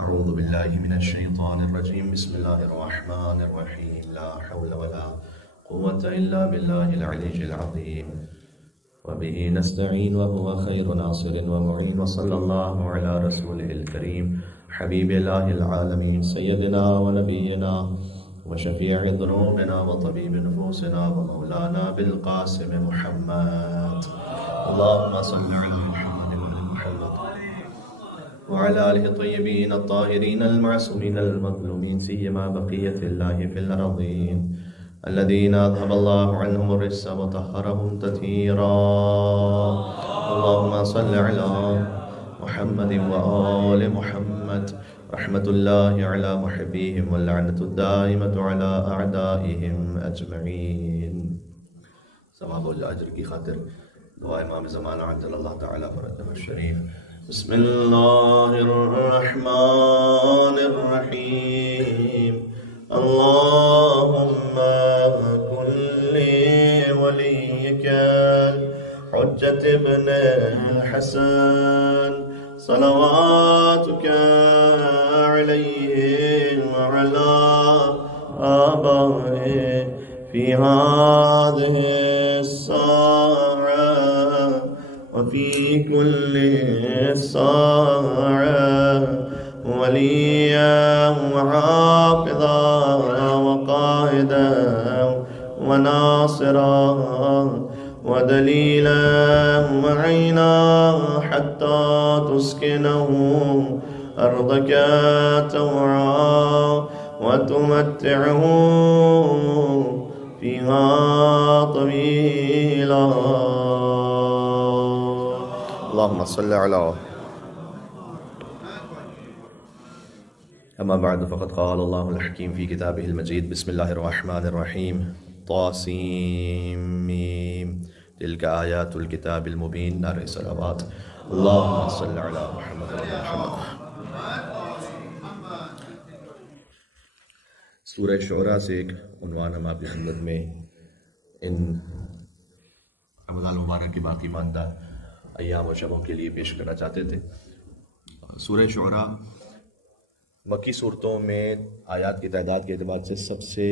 أعوذ بالله من الشيطان الرجيم بسم الله الرحمن الرحيم لا حول ولا قوة إلا بالله العلي العظيم وبه نستعين وهو خير ناصر ومعين وصلى الله على رسوله الكريم حبيب الله العالمين سيدنا ونبينا وشفيع ذنوبنا وطبيب نفوسنا ومولانا بالقاسم محمد اللهم صل على محمد وعلى محمد وعلى آله الطيبين الطاهرين المعصومين المظلومين سيما بقية الله في الأرضين الذين أذهب الله عنهم الرجس وطهرهم تطهيرا اللهم صل على محمد وآل محمد رحمة الله على محبيهم واللعنة الدائمة على أعدائهم أجمعين. ثواب الأجر کی خاطر دعا امام زمانہ عجل اللہ تعالی فرجہ الشریف. بسم اللہ الرحمن الرحیم. اللهم كن لوليك الحجة ابن الحسن صلواتك عليه وعلى آبائه في هذه الساعة وفي كل ساعة وليا وحافظا وقائدا وناصرا ودليلا وعينا حتى تسكنه أرضك طوعا وتمتعه فيها طويلا. اللهم صل على. أما بعد فقد قال الله الحكيم في كتابه المجيد بسم الله الرحمن الرحيم طاسيم تلك آيات الكتاب المبين نار صلوات. اللهم صل على محمد وعلى محمد. سورہ شعراء سے ایک عنوان ہم آپ کی خدمت میں ان رمضان المبارک کی باقی ماندہ ایام و شبوں کے لیے پیش کرنا چاہتے تھے. سورہ شعراء مکی صورتوں میں آیات کی تعداد کے اعتبار سے سب سے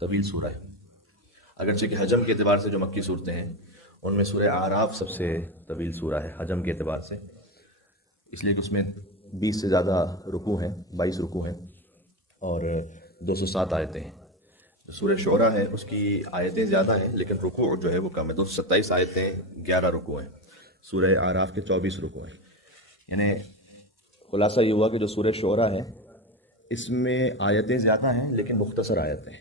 طویل سورہ ہے، اگرچہ کہ حجم کے اعتبار سے جو مکی صورتیں ہیں ان میں سورہ اعراف سب سے طویل سورہ ہے حجم کے اعتبار سے، اس لیے کہ اس میں 20 سے زیادہ رکوع ہیں، 22 رکوع ہیں اور 207 آیتیں ہیں. سورہ شعراء ہے اس کی آیتیں زیادہ ہیں لیکن رکوع جو ہے وہ کم ہے، 227 آیتیں 11 رکوع ہیں. سورہ اعراف کے 24 رکوع ہیں. یعنی خلاصہ یہ ہوا کہ جو سورہ شعراء ہے اس میں آیتیں زیادہ ہیں لیکن مختصر آیتیں ہیں،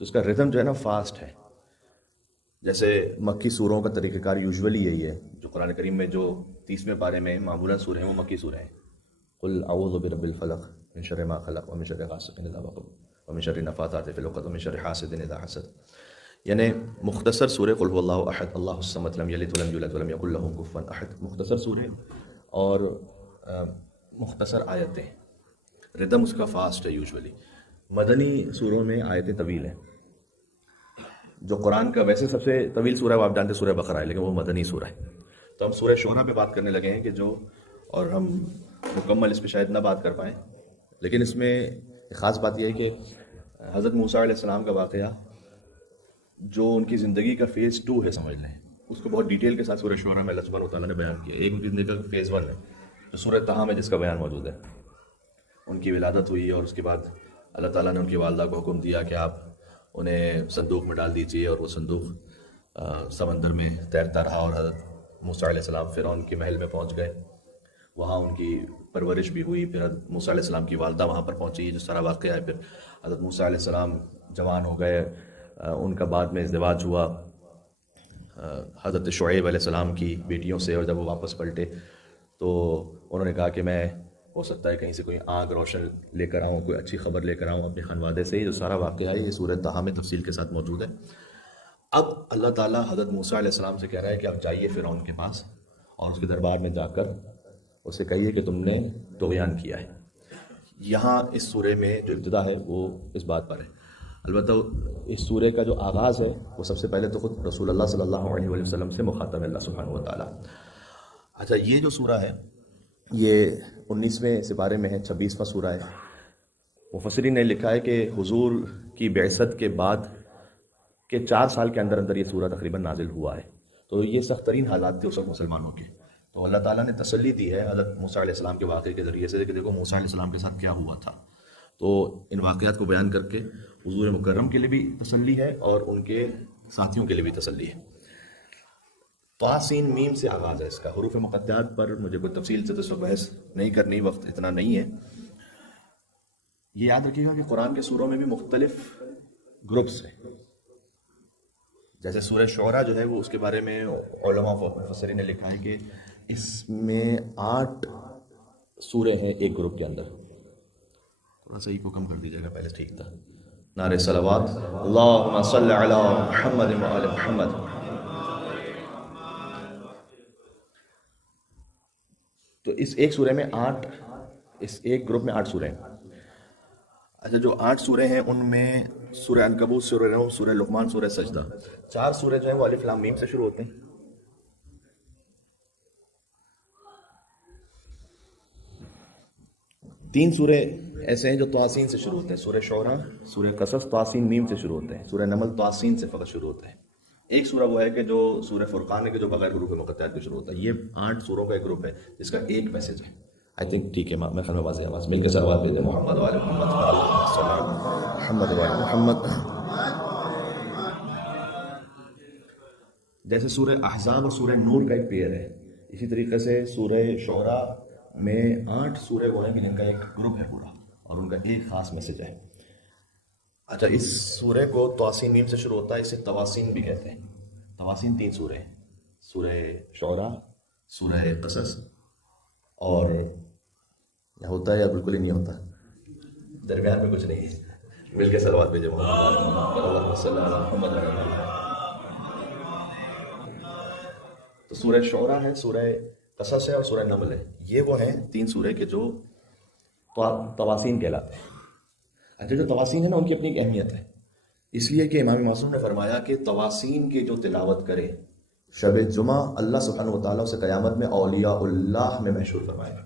تو اس کا ردم جو ہے نا فاسٹ ہے. جیسے مکی سوروں کا طریقہ کار یوزولی یہی ہے، جو قرآن کریم میں جو 30ویں پارے میں معمولاً سورے ہیں وہ مکی سورے ہیں. قل اعوذ برب الفلق من شر ما خلق ومن شر غاسق اذا وقب ومن شر النفاثات في العقد ومن شر حاسد اذا حسد. یعنی مختصر سورہ قل هو اللہ احد اللہ الصمد لم یلد ولم یولد ولم یکن له کفوا احد. مختصر سورہ اور مختصر آیتیں. ردم اس کا فاسٹ ہے یوزولی. مدنی سوروں میں آیتیں طویل ہیں. جو قرآن کا ویسے سب سے طویل سورہ ہے وہ آپ جانتے سورہ بقرہ ہے، لیکن وہ مدنی سورہ ہے. تو ہم سورہ شعراء پہ بات کرنے لگے ہیں کہ جو، اور ہم مکمل اس پہ شاید نہ بات کر پائیں، لیکن اس میں ایک خاص بات یہ ہے کہ حضرت موسیٰ علیہ السلام کا واقعہ جو ان کی زندگی کا فیز 2 ہے سمجھ لیں، اس کو بہت ڈیٹیل کے ساتھ سورہ شعراء میں اللہ سبحانہ و تعالیٰ نے بیان کیا. ایک ان کی زندگی کا فیز 1 ہے جو سورہ طٰہٰ میں جس کا بیان موجود ہے. ان کی ولادت ہوئی اور اس کے بعد اللہ تعالیٰ نے ان کی والدہ کو حکم دیا کہ آپ انہیں صندوق میں ڈال دیجیے، اور وہ صندوق سمندر میں تیرتا رہا اور حضرت موسیٰ علیہ السلام فرعون کے محل میں پہنچ گئے. وہاں ان کی پرورش بھی ہوئی. پھر حضرت موسیٰ علیہ السلام کی والدہ وہاں پر پہنچی، یہ جو سارا واقعہ ہے. پھر حضرت موسیٰ علیہ السلام جوان ہو گئے، ان کا بعد میں ازدواج ہوا حضرت شعیب علیہ السلام کی بیٹیوں سے، اور جب وہ واپس پلٹے تو انہوں نے کہا کہ میں ہو سکتا ہے کہیں سے کوئی آنکھ روشن لے کر آؤں، کوئی اچھی خبر لے کر آؤں اپنے خانوادے سے. یہ جو سارا واقعہ ہے یہ سورہ طٰہٰ میں تفصیل کے ساتھ موجود ہے. اب اللہ تعالیٰ حضرت موسیٰ علیہ السلام سے کہہ رہا ہے کہ آپ جائیے فرعون کے پاس اور اس کے دربار میں جا کر اسے کہیے کہ تم نے طغیان کیا ہے. یہاں اس سورے میں جو ابتدا ہے وہ اس بات پر ہے. البتہ اس سورے کا جو آغاز ہے وہ سب سے پہلے تو خود رسول اللہ صلی اللہ علیہ وسلم سے مخاطب ہے اللہ سبحانہ و تعالیٰ. اچھا، یہ جو سورہ ہے یہ 19ویں سپارے میں ہے، 26واں سورہ ہے۔ مفسرین نے لکھا ہے کہ حضور کی بعثت کے بعد کے 4 سال کے اندر اندر یہ سورہ تقریباً نازل ہوا ہے۔ تو یہ سخت ترین حالات تھے اس وقت مسلمانوں کے، تو اللہ تعالیٰ نے تسلی دی ہے حضرت موسیٰ علیہ السلام کے واقعے کے ذریعے سے کہ دیکھو موسیٰ علیہ السلام کے ساتھ کیا ہوا تھا۔ تو ان واقعات کو بیان کر کے حضور مکرم کے لیے بھی تسلی ہے اور ان کے ساتھیوں کے لیے بھی تسلی ہے۔ طاسین میم سے آغاز ہے اس کا۔ حروف مقطعات پر مجھے کوئی تفصیل سے تو اس وقت بحث نہیں کرنی، وقت اتنا نہیں ہے۔ یہ یاد رکھیے گا کہ قرآن کے سوروں میں بھی مختلف گروپس ہیں، جیسے سورہ شعراء جو ہے وہ اس کے بارے میں علماء و مفسرین نے لکھا ہے کہ اس میں 8 سورے ہیں ایک گروپ کے اندر۔ تھوڑا سا کو کم کر دیجیے گا، پہلے ٹھیک تھا۔ نعرہ صلوات، اللہم صلی علی محمد و آل محمد۔ تو اس ایک سورے میں 8، اس ایک گروپ میں 8 سورے ہیں۔ اچھا، جو 8 سورے ہیں ان میں سورہ عنکبوت، سورہ روم، سورہ لقمان، سورہ سجدہ، 4 سورے جو ہیں وہ الف لام میم سے شروع ہوتے ہیں۔ 3 سورے ایسے ہیں جو طاسین سے شروع ہوتے ہیں، سورہ شعراء، سورہ قصص طاسین میم سے شروع ہوتے ہیں، سورہ نمل طاسین سے فقط شروع ہوتے ہیں۔ ایک سورہ وہ ہے کہ جو سورہ فرقان ہے کہ جو بغیر حروف مقطعات کے شروع ہوتا ہے۔ یہ 8 سوروں کا ایک گروپ ہے جس کا ایک میسج ہے۔ آئی تھنک ٹھیک ہے، میں خیال میں واضح آواز مل کے صلوات بھیجیں محمد وعلی محمد محمد وعلی محمد۔ جیسے سورہ احزاب اور سورہ نور کا ایک پیئر ہے، اسی طریقے سے سورہ شعراء میں 8 سورے وہ ہیں کہ جن کا ایک گروپ ہے پورا اور ان کا ایک خاص میسج ہے۔ اچھا، اس سورے کو طاسین میم سے شروع ہوتا ہے، اسے تواسین بھی کہتے ہیں۔ تواسین 3 سورے ہیں، سورہ شعراء، سورہ قصص، اور یا ہوتا ہے یا بالکل ہی نہیں ہوتا، درمیان میں کچھ نہیں ہے۔ مل کے صلوات بھیجیں اللہم صلی علی محمد وعلی آل محمد۔ تو سورہ شعراء ہے، سورہ قصص ہے اور سورہ نمل ہے۔ یہ وہ ہیں 3 سورے کے جو تواسین کہلاتے ہیں۔ اچھا، جو تواسین ہے نا ان کی اپنی ایک اہمیت ہے، اس لیے کہ امام معصوم نے فرمایا کہ تواسین کی جو تلاوت کرے شب جمعہ، اللہ سبحانہ و تعالیٰ سے قیامت میں اولیاء اللہ میں محشور فرمائے گا۔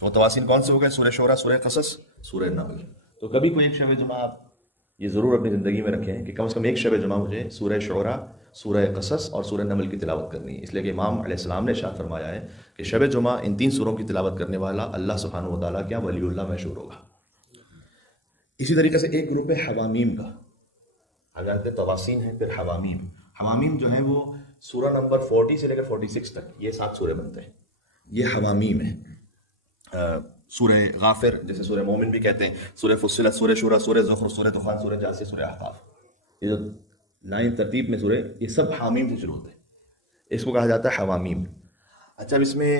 تو تواسین کون سے ہو گئے؟ سورہ شعراء، سورہ قصص، سورہ نمل۔ تو کبھی کوئی ایک شب جمعہ آپ یہ ضرور اپنی زندگی میں رکھیں کہ کم از کم ایک شب جمعہ مجھے سورہ شعراء، سورہ قصص اور سورہ نمل کی تلاوت کرنی ہے، اس لیے کہ امام علیہ السلام نے ارشاد فرمایا ہے کہ شب جمعہ ان 3 سوروں کی تلاوت کرنے والا اللہ سبحانہ و تعالیٰ کیا ولی اللہ محشور ہوگا۔ اسی طریقے سے ایک گروپ ہے حوامیم کا، اگر تواسین ہے پھر حوامیم۔ حوامیم جو ہیں وہ سورہ نمبر 40 سے لے کر 46 تک یہ 7 سورے بنتے ہیں، یہ حوامیم ہیں۔ سورہ غافر جیسے سورہ مومن بھی کہتے ہیں، سورہ فصلت، سورہ شورى، سورہ زخرف، سورہ دخان، سورہ جاثیہ، سورہ احقاف، یہ جو 9 ترتیب میں سورے یہ سب حامیم سے شروع ہوتے ہیں، اس کو کہا جاتا ہے حوامیم۔ اچھا، اب اس میں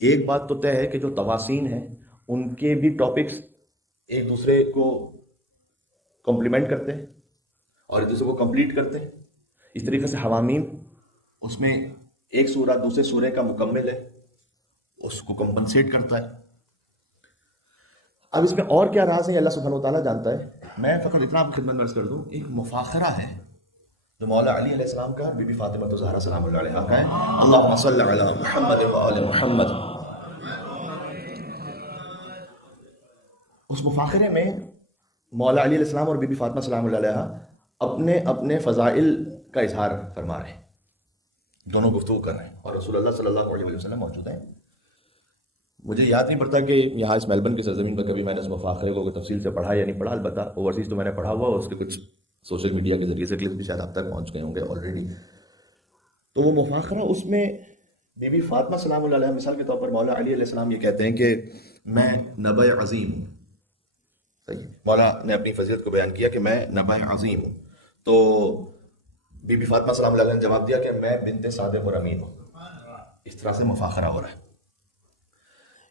ایک بات تو طے ہے کہ جو تواسین ہیں ان کے بھی ٹاپکس ایک دوسرے کو کمپلیمنٹ کرتے ہیں اور ایک دوسرے کو کمپلیٹ کرتے ہیں۔ اس طریقے سے حوامیم، اس میں ایک سورہ دوسرے سورے کا مکمل ہے، اس کو کمپنسیٹ کرتا ہے۔ اب اس میں اور کیا راز ہے اللہ سبحانہ و تعالیٰ جانتا ہے، میں فقط اتنا آپ کی خدمت میں عرض کر دوں، ایک مفاخرہ ہے جو مولا علی علیہ السلام کا بی بی فاطمہ زہرا سلام اللہ علیہا کا ہے، اللہم صلی علی محمد و آل محمد۔ اس مفاخرے میں مولا علی علیہ السلام اور بی بی فاطمہ سلام اللہ علیہا اپنے اپنے فضائل کا اظہار فرما رہے ہیں، دونوں گفتگو کر رہے ہیں اور رسول اللہ صلی اللہ علیہ وسلم موجود ہیں۔ مجھے یاد نہیں پڑتا کہ یہاں اس میلبرن کی سرزمین پر کبھی میں نے اس مفاخرے کو تفصیل سے پڑھا یا نہیں پڑھا، البتہ اوورسیز تو میں نے پڑھا ہوا اور اس کے کچھ سوشل میڈیا کے ذریعے سے کلپس بھی شاید آپ تک پہنچ گئے ہوں گے آلریڈی۔ تو وہ مفاخرہ، اس میں بی بی فاطمہ سلام اللہ علیہ مثال کے طور پر مولا علی علیہ السلام یہ کہتے ہیں کہ میں نبع عظیم ہوں، صحیح، مولا نے اپنی فضیلت کو بیان کیا کہ میں نبع عظیم ہوں، تو بی بی فاطمہ سلام اللہ علیہ نے جواب دیا کہ میں بنت صادق اور امین ہوں۔ اس طرح سے مفاخرہ ہو رہا ہے۔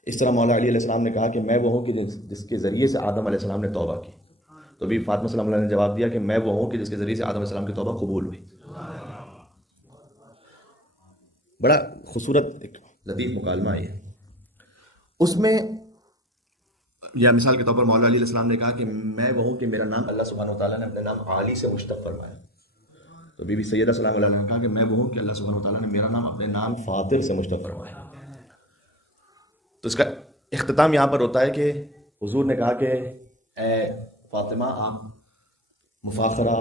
اس طرح مولا علی علیہ السلام نے کہا کہ میں وہ ہوں کہ جس کے ذریعے سے آدم علیہ السلام نے توبہ کی، تو بی بی فاطمہ سلام اللہ نے جواب دیا کہ میں وہ ہوں کہ جس کے ذریعے سے آدم علیہ السلام کی توبہ قبول ہوئی۔ بڑا خوبصورت ایک لطیف مکالمہ ہے یہ۔ اس میں یا مثال کے طور پر مولا علی علیہ السلام نے کہا کہ میں وہ ہوں کہ میرا نام اللہ سبحانہ و تعالیٰ نے اپنے نام عالی سے مشتق فرمایا، تو بی بی سیدہ سلام اللہ نے کہا کہ میں وہ ہوں کہ اللہ سبحانہ و تعالیٰ نے میرا نام اپنے نام فاطر سے مشتق فرمایا۔ تو اس کا اختتام یہاں پر ہوتا ہے کہ حضور نے کہا کہ اے فاطمہ آپ مفاخرہ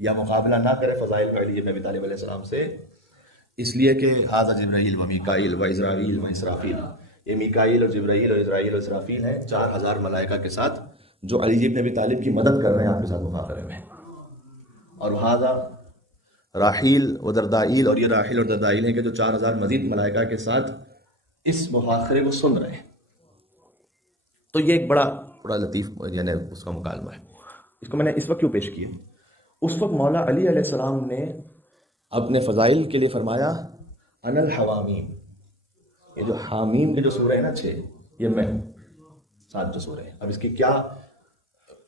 یا مقابلہ نہ کریں فضائل میں علی بن ابی طالب علیہ السلام سے، اس لیے کہ ھذا جبرائیل و میکائیل و اسرافیل و اسرافیل، یہ میکائیل اور جبرائیل اور اسرائیل اور اسرافیل ہیں 4000 ملائکہ کے ساتھ جو علی بن ابی طالب کی مدد کر رہے ہیں آپ کے ساتھ مفاخرے میں. اور ھذا راحیل و دردائیل، اور یہ راحیل اور دردائیل ہیں کہ جو 4000 مزید ملائکہ کے ساتھ اس مفاخرے کو سن رہے ہیں. تو یہ ایک بڑا لطیف یعنی اس کا مکالمہ ہے. اس کو میں نے اس وقت کیوں پیش کیا؟ اس وقت مولا علی علیہ السلام نے اپنے فضائل کے لیے فرمایا انا الحوامیم. یہ جو حامیم کے جو سورہ ہے نا 6، یہ میں ہوں. 7 جو سورہ ہیں. اب اس کی کیا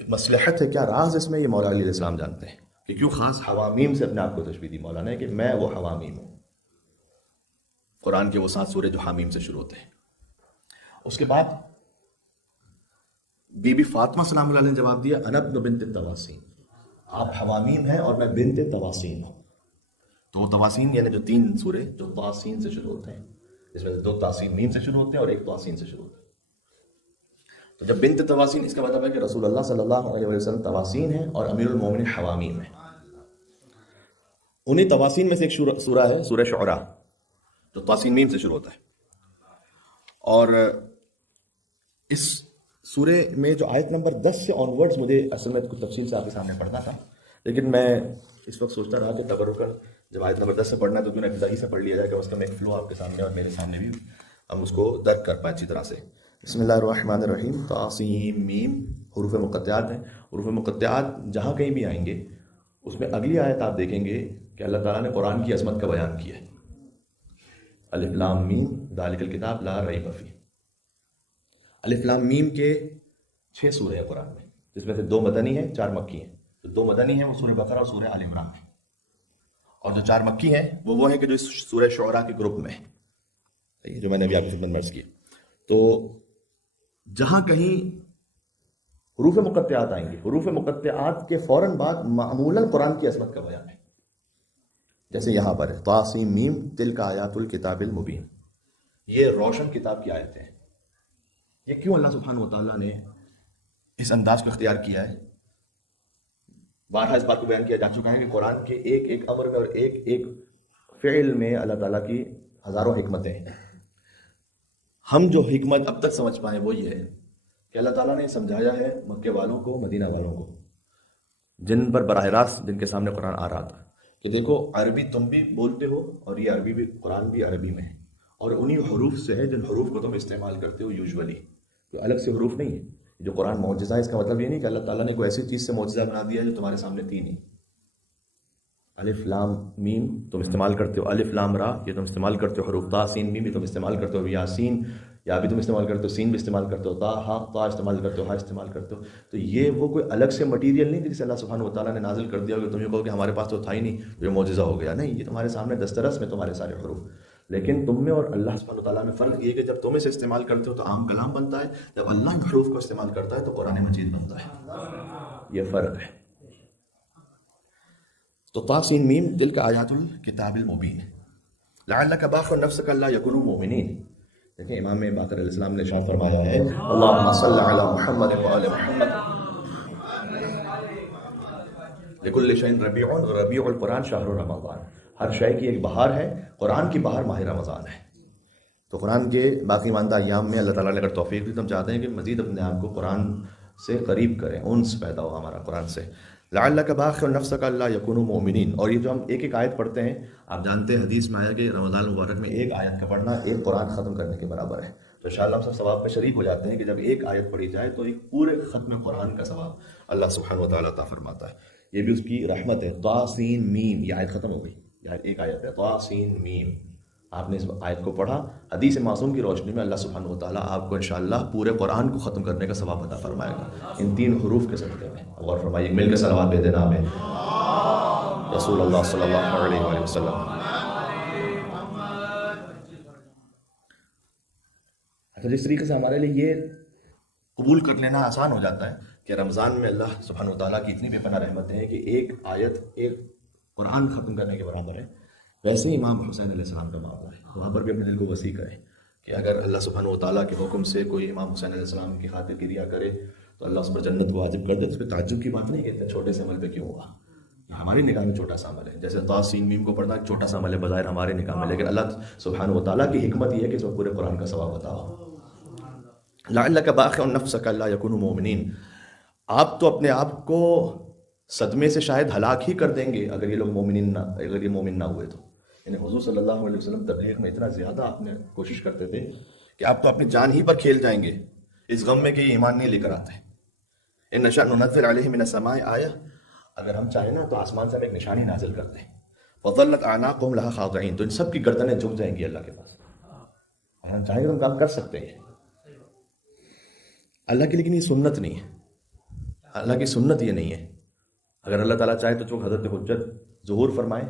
مصلحت ہے، کیا راز اس میں، یہ مولا علی علیہ السلام جانتے ہیں کہ کیوں خاص حوامیم سے اپنے آپ کو تشبیہ دی مولا نے کہ میں وہ حوامیم ہوں. قرآن کے وہ 7 سورے جو حامیم سے شروع ہوتے ہیں. اس کے بعد بی بی فاطمہ سلام اللہ علیہ نے جواب دیا انا ابن بنت تواسین، آپ حوامیم ہیں اور میں بنت تواسین ہوں. تو وہ تواسین یعنی جو 3 سورے جو تواسین سے شروع ہوتے ہیں، اس میں سے 2 تاسین میم سے شروع ہوتے ہیں اور 1 تواسین سے شروع ہوتے ہیں. تو جب بنت تواسین، اس کا مطلب ہے کہ رسول اللہ صلی اللہ علیہ وسلم تواسین ہیں اور امیر المومنین حوامیم ہیں. انہیں تواسین میں سے ایک سورہ ہے سورہ شعراء جو تواسین میم سے شروع ہوتا ہے. اور اس سورے میں جو آیت نمبر 10 سے آن ورڈز مجھے اصل میں کچھ تفصیل سے آپ کے سامنے پڑھنا تھا، لیکن میں اس وقت سوچتا رہا کہ تبرکاً جب آیت نمبر 10 سے پڑھنا ہے تو کیوں نہ ابتدائی سے پڑھ لیا جائے کہ اس کا میں ایک فلو آپ کے سامنے اور میرے سامنے بھی ہم اس کو درک کر پائیں اچھی طرح سے. بسم اللہ الرحمن الرحیم. طاسیم میم حروف مقطعات ہیں. حروف مقطعات جہاں کہیں بھی آئیں گے اس میں اگلی آیت آپ دیکھیں گے کہ اللہ تعالیٰ نے قرآن کی عظمت کا بیان کیا ہے. الف لام میم ذالک الکتاب لا ریب فیہ. الف لام میم کے 6 سورے ہیں قرآن میں، جس میں سے 2 مدنی ہیں 4 مکی ہیں. جو 2 مدنی ہیں وہ سورہ بقرہ اور سورہ آل عمران ہیں، اور جو 4 مکی ہیں وہ ہیں کہ جو اس سورہ شعراء کے گروپ میں ہیں، جو میں نے ابھی آپ کی خدمت میں عرض کی. تو جہاں کہیں حروف مقطعات آئیں گے، حروف مقطعات کے فوراً بعد معمولاً قرآن کی عظمت کا بیان ہے. جیسے یہاں پر ہے طاسیم میم تلک آیات الکتاب المبین، یہ روشن کتاب کی آیتیں ہیں. یہ کیوں اللہ سبحانہ و تعالیٰ نے اس انداز کو اختیار کیا ہے؟ بارہا اس بات کو بیان کیا جا چکا ہے کہ قرآن کے ایک ایک امر میں اور ایک ایک فعل میں اللہ تعالیٰ کی ہزاروں حکمتیں ہیں. ہم جو حکمت اب تک سمجھ پائیں وہ یہ ہے کہ اللہ تعالیٰ نے سمجھایا ہے مکے والوں کو، مدینہ والوں کو، جن پر براہ راست جن کے سامنے قرآن آ رہا تھا، کہ دیکھو عربی تم بھی بولتے ہو اور یہ عربی بھی، قرآن بھی عربی میں ہے، اور انہی حروف سے ہے جن حروف کو تم استعمال کرتے ہو یوزولی، جو الگ سے حروف نہیں ہے. جو قرآن معجزہ ہے اس کا مطلب یہ نہیں کہ اللہ تعالیٰ نے کوئی ایسی چیز سے معجزہ بنا دیا جو تمہارے سامنے تھی نہیں. الف لام میم تم استعمال کرتے ہو، الف لام را یہ تم استعمال کرتے ہو حروف، تا سین میم بھی تم استعمال کرتے ہو، یاسین یا بھی تم استعمال کرتے ہو، سین بھی استعمال کرتے ہو، تا ہا تا استعمال کرتے ہو، ہا استعمال کرتے ہو. تو یہ وہ کوئی الگ سے مٹیریل نہیں جسے اللہ سبحانہ و تعالیٰ نے نازل کر دیا کہ تم یہ کہو کہ ہمارے پاس تو تھا ہی نہیں جو معجزہ ہو گیا. نہیں، یہ تمہارے سامنے دسترس میں تمہارے سارے حروف. لیکن تم میں اور اللہ سبحانہ و تعالیٰ میں فرق یہ کہ جب تم اسے استعمال کرتے ہو تو عام کلام بنتا ہے، جب اللہ ان حروف کو استعمال کرتا ہے تو قرآن مجید بنتا ہے. یہ فرق ہے. تو طاسین میم تلک آیات الکتاب المبین لعلک باخع نفسک الا یکونوا مؤمنین. دیکھیں امام باقر علیہ السلام نے ارشاد فرمایا ہے اللہم صل علی محمد وآل محمد لکل شیء ربیع ربیع القرآن شہر رمضان. ہر شے کی ایک بہار ہے، قرآن کی بہار ماہ رمضان ہے. تو قرآن کے باقی ماندہ ایام میں اللہ تعالیٰ نے اگر توفیق دی تو ہم چاہتے ہیں کہ مزید اپنے آپ کو قرآن سے قریب کریں، انس پیدا ہو ہمارا قرآن سے. لعلک باخع نفسک الا یکونوا مؤمنین. اور یہ جو ہم ایک ایک آیت پڑھتے ہیں، آپ جانتے ہیں حدیث میں آیا کہ رمضان المبارک میں ایک آیت کا پڑھنا ایک قرآن ختم کرنے کے برابر ہے. تو انشاءاللہ ہم سب ثواب میں شریک ہو جاتے ہیں کہ جب ایک آیت پڑھی جائے تو ایک پورے ختم قرآن کا ثواب اللہ سبحانہ و تعالیٰ عطا فرماتا ہے. یہ بھی اس کی رحمت ہے. طاسین میم یہ آیت ختم ہو گئی، ایک آیت ہے طاسین میم. آپ نے اس آیت کو پڑھا، حدیث معصوم کی روشنی میں اللہ سبحانہ و تعالیٰ آپ کو انشاءاللہ پورے قرآن کو ختم کرنے کا ثواب عطا فرمائے گا ان 3 حروف کے صدقے میں. غور فرمائیے، مل کے صلوات بھیجیں جناب رسول اللہ صلی اللہ علیہ وآلہ وسلم. اچھا، جس طریقے سے ہمارے لیے یہ قبول کر لینا آسان ہو جاتا ہے کہ رمضان میں اللہ سبحانہ و تعالیٰ کی اتنی بے پناہ رحمتیں ہیں کہ ایک آیت ایک قرآن ختم کرنے کے برابر ہے، ویسے ہی امام حسین علیہ السلام کا معاملہ ہے. وہاں پر بھی اپنے دل کو وسیع کریں کہ اگر اللہ سبحانہ و تعالیٰ کے حکم سے کوئی امام حسین علیہ السلام کی خاطر گریہ کرے تو اللہ اس پر جنت واجب کر دے. اس پہ تعجب کی بات نہیں کہ اتنے چھوٹے سے عمل پہ کیوں ہوا. ہماری نگاہ میں چھوٹا سا عمل ہے, جیسے طاسین میم کو پڑھنا ایک چھوٹا سا عمل ہے بظاہر ہمارے نگاہ میں, لیکن اللہ سبحانہ و تعالیٰ کی حکمت یہ ہے کہ اس میں پورے قرآن کا ثواب بتاؤ. لعلک باخع نفسک الا یکونوا مؤمنین, آپ تو اپنے آپ کو صدمے سے شاید ہلاک ہی کر دیں گے اگر یہ لوگ مومن نہ ہوئے تو. یعنی حضور صلی اللہ علیہ وسلم تبلیغ میں اتنا زیادہ آپ نے کوشش کرتے تھے کہ آپ تو اپنی جان ہی پر کھیل جائیں گے اس غم میں کہ یہ ایمان نہیں لے کر آتے. ان نشأ ننزل علیہم من السماء آیہ, اگر ہم چاہیں نا تو آسمان سے ہم ایک نشانی نازل کرتے ہیں. فظلت اعناقهم لها خاضعین, تو ان سب کی گردنیں جھک جائیں گی اللہ کے پاس. اگر ہم چاہیں تو ہم کام کر سکتے ہیں اللہ کی, لیکن یہ سنت نہیں ہے. اللہ کی سنت یہ نہیں ہے. اگر اللہ تعالیٰ چاہے تو چونکہ حضرت حجت ظہور فرمائے,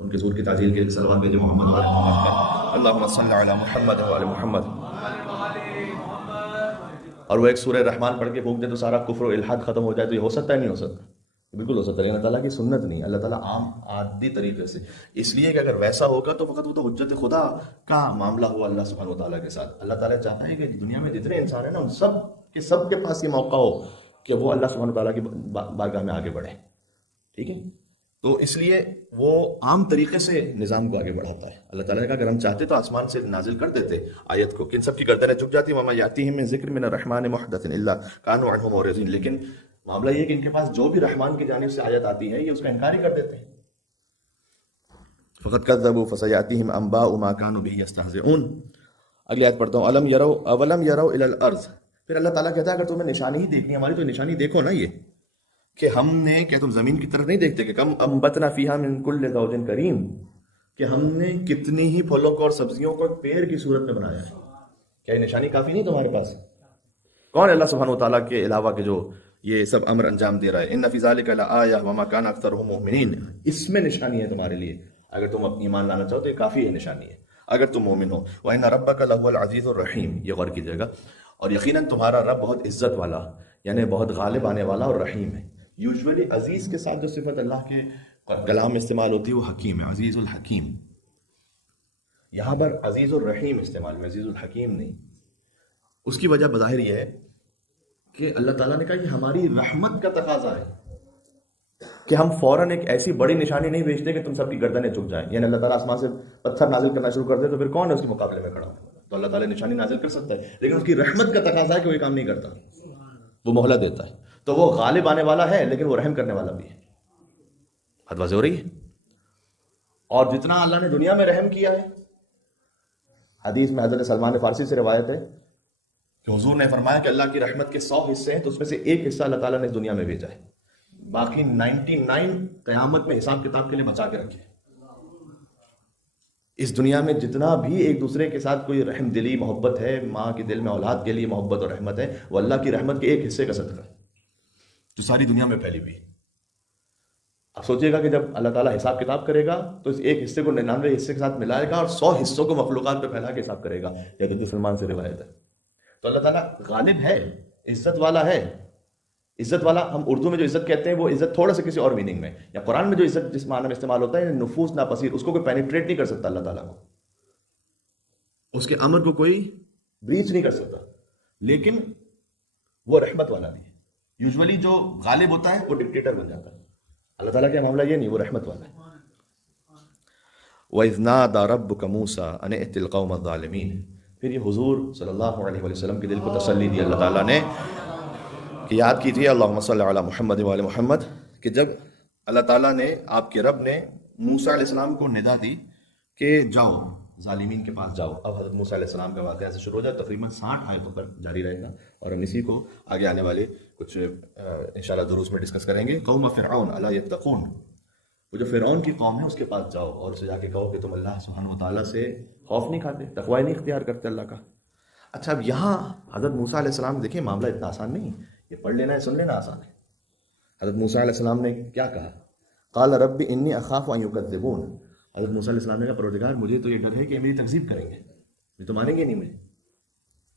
ان کے ظہور کی تعجیل کے لیے صلوات بھیجے محمد و آل محمد, اللہم صلی علی محمد و آل محمد. اور وہ ایک سورہ رحمان پڑھ کے پھونک دے تو سارا کفر و الحاد ختم ہو جائے, تو یہ ہو سکتا ہے نہیں ہو سکتا؟ بالکل ہو سکتا ہے, لیکن اللہ تعالیٰ کی سنت نہیں. اللہ تعالیٰ عام عادی طریقے سے, اس لیے کہ اگر ویسا ہوگا تو فقط وہ تو حجت خدا کا معاملہ ہوا اللہ سبحانہ و تعالیٰ کے ساتھ. اللہ تعالیٰ چاہتا ہے کہ دنیا میں جتنے انسان ہیں نا ان سب کے پاس یہ موقع ہو کہ وہ اللہ سبحانہ و تعالیٰ کی بارگاہ میں آگے بڑھیں. ٹھیک ہے, تو اس لیے وہ عام طریقے سے نظام کو آگے بڑھاتا ہے. اللہ تعالیٰ نے کہا اگر ہم چاہتے تو آسمان سے نازل کر دیتے آیت کو کہ ان سب کی گردنیں جھک جاتی. وما یاتیہم من ذکر من الرحمن محدث الا کانوا عنہ معرضین, لیکن معاملہ یہ کہ ان کے پاس جو بھی رحمان کی جانب سے آیت آتی ہے یہ اس کا انکار ہی کر دیتے ہیں. فقد کذبوا فسیاتیہم انباء ما كانوا به یستہزئون. اگلی آیت پڑھتا ہوں. اولم یروا الی الارض, پھر اللہ تعالیٰ کہتا ہے اگر تمہیں نشانی ہی دیکھنی ہماری تو نشانی دیکھو نا, یہ کہ ہم نے, کیا تم زمین کی طرف نہیں دیکھتے کہ کم انبتنا فیہا من کل زوج کریم, کہ ہم نے کتنی ہی پھلوں کو اور سبزیوں کو پیڑ کی صورت میں بنایا ہے. کیا یہ نشانی کافی نہیں تمہارے پاس؟ کون ہے اللہ سبحانہ و تعالیٰ کے علاوہ کہ جو یہ سب امر انجام دے رہا ہے؟ ان فی ذلک لآیہ وما کان اکثرهم مؤمنین, اس میں نشانی ہے تمہارے لیے. اگر تم ایمان لانا چاہو تو یہ کافی ہے نشانی ہے اگر تم مومن ہو. وان ربک لهو العزیز الرحیم, یہ غور کیجیے گا. اور یقیناً تمہارا رب بہت عزت والا یعنی بہت غالب آنے والا اور رحیم ہے. یوزولی عزیز کے ساتھ جو صفت اللہ کے کلام میں استعمال ہوتی ہے وہ حکیم ہے, عزیز الحکیم. یہاں پر عزیز الرحیم استعمال میں, عزیز الحکیم نہیں. اس کی وجہ بظاہر یہ ہے کہ اللہ تعالیٰ نے کہا یہ ہماری رحمت کا تقاضا ہے کہ ہم فوراً ایک ایسی بڑی نشانی نہیں بھیجتے کہ تم سب کی گردنیں جھک جائیں. یعنی اللہ تعالیٰ آسمان سے پتھر نازل کرنا شروع کر دے تو پھر کون ہے اس کے مقابلے میں کھڑا؟ تو اللہ تعالیٰ نشانی نازل کر سکتا ہے, لیکن اس کی رحمت کا تقاضا ہے کہ وہ یہ کام نہیں کرتا, وہ مہلت دیتا ہے. تو وہ غالب آنے والا ہے لیکن وہ رحم کرنے والا بھی ہے. بات واضح ہو رہی ہے؟ اور جتنا اللہ نے دنیا میں رحم کیا ہے, حدیث میں حضرت سلمان فارسی سے روایت ہے کہ حضور نے فرمایا کہ اللہ کی رحمت کے 100 حصے ہیں تو اس میں سے ایک حصہ اللہ تعالیٰ نے اس دنیا میں بھیجا ہے, باقی 99 قیامت میں حساب کتاب کے لیے بچا کے رکھے. اس دنیا میں جتنا بھی ایک دوسرے کے ساتھ کوئی رحم دلی محبت ہے, ماں کے دل میں اولاد کے لیے محبت اور رحمت ہے, وہ اللہ کی رحمت کے ایک حصے کا صدقہ ہے جو ساری دنیا میں پھیلی ہوئی. اب سوچیے گا کہ جب اللہ تعالیٰ حساب کتاب کرے گا تو اس ایک حصے کو 99 حصے کے ساتھ ملائے گا اور 100 حصوں کو مخلوقات پہ پھیلا کے حساب کرے گا. یہ حضرت سلمان سے روایت ہے. تو اللہ تعالیٰ غالب ہے, عزت والا ہے. عزت والا ہم اردو میں جو عزت کہتے ہیں وہ عزت تھوڑا سا کسی اور میننگ میں, یا قرآن میں جو عزت جس معنی میں استعمال ہوتا ہے نفوس ناپذیر, اس کو کوئی پینیٹریٹ نہیں کر سکتا اللہ تعالیٰ کو, اس کے امر کو کوئی بریچ نہیں کر سکتا, لیکن وہ رحمت والا بھی ہے. یوزولی جو غالب ہوتا ہے وہ ڈکٹیٹر بن جاتا ہے. اللہ تعالیٰ کا معاملہ یہ نہیں, وہ رحمت والا ہے. وَإِذْ نَادَى رَبُّكَ مُوسَىٰ أَنِ ائْتِ الْقَوْمَ الظَّالِمِينَ, پھر یہ حضور صلی اللہ علیہ وسلم کے دل کو تسلی دی اللہ تعالیٰ نے کہ یاد کیجیے اللہم صلی علی محمد و علی محمد, کہ جب اللہ تعالیٰ نے, آپ کے رب نے موسیٰ علیہ السلام کو ندا دی کہ جاؤ ظالمین کے پاس جاؤ. اب حضرت موسیٰ علیہ السلام کا واقعہ سے شروع ہو جائے, تقریباً 60 آیتوں پر جاری رہے گا, اور ہم اسی کو آگے آنے والے کچھ انشاءاللہ دروس میں ڈسکس کریں گے. قوم فرعون الا یتقون, وہ جو فرعون کی قوم ہے اس کے پاس جاؤ اور اسے جا کے کہو کہ تم اللہ سبحانہ و تعالیٰ سے خوف نہیں کھاتے, تقوی نہیں اختیار کرتے اللہ کا. اچھا اب یہاں حضرت موسیٰ علیہ السلام دیکھیں معاملہ اتنا آسان نہیں, یہ پڑھ لینا ہے سن لینا آسان ہے. حضرت موسیٰ علیہ السلام نے کیا کہا؟ قال رب انی اخاف ان یکذبون. حضرت موسیٰ علیہ السلام نے کہا پروردگار مجھے تو یہ ڈر ہے کہ میری تکذیب کریں گے, یہ تو مانیں گے نہیں مجھے.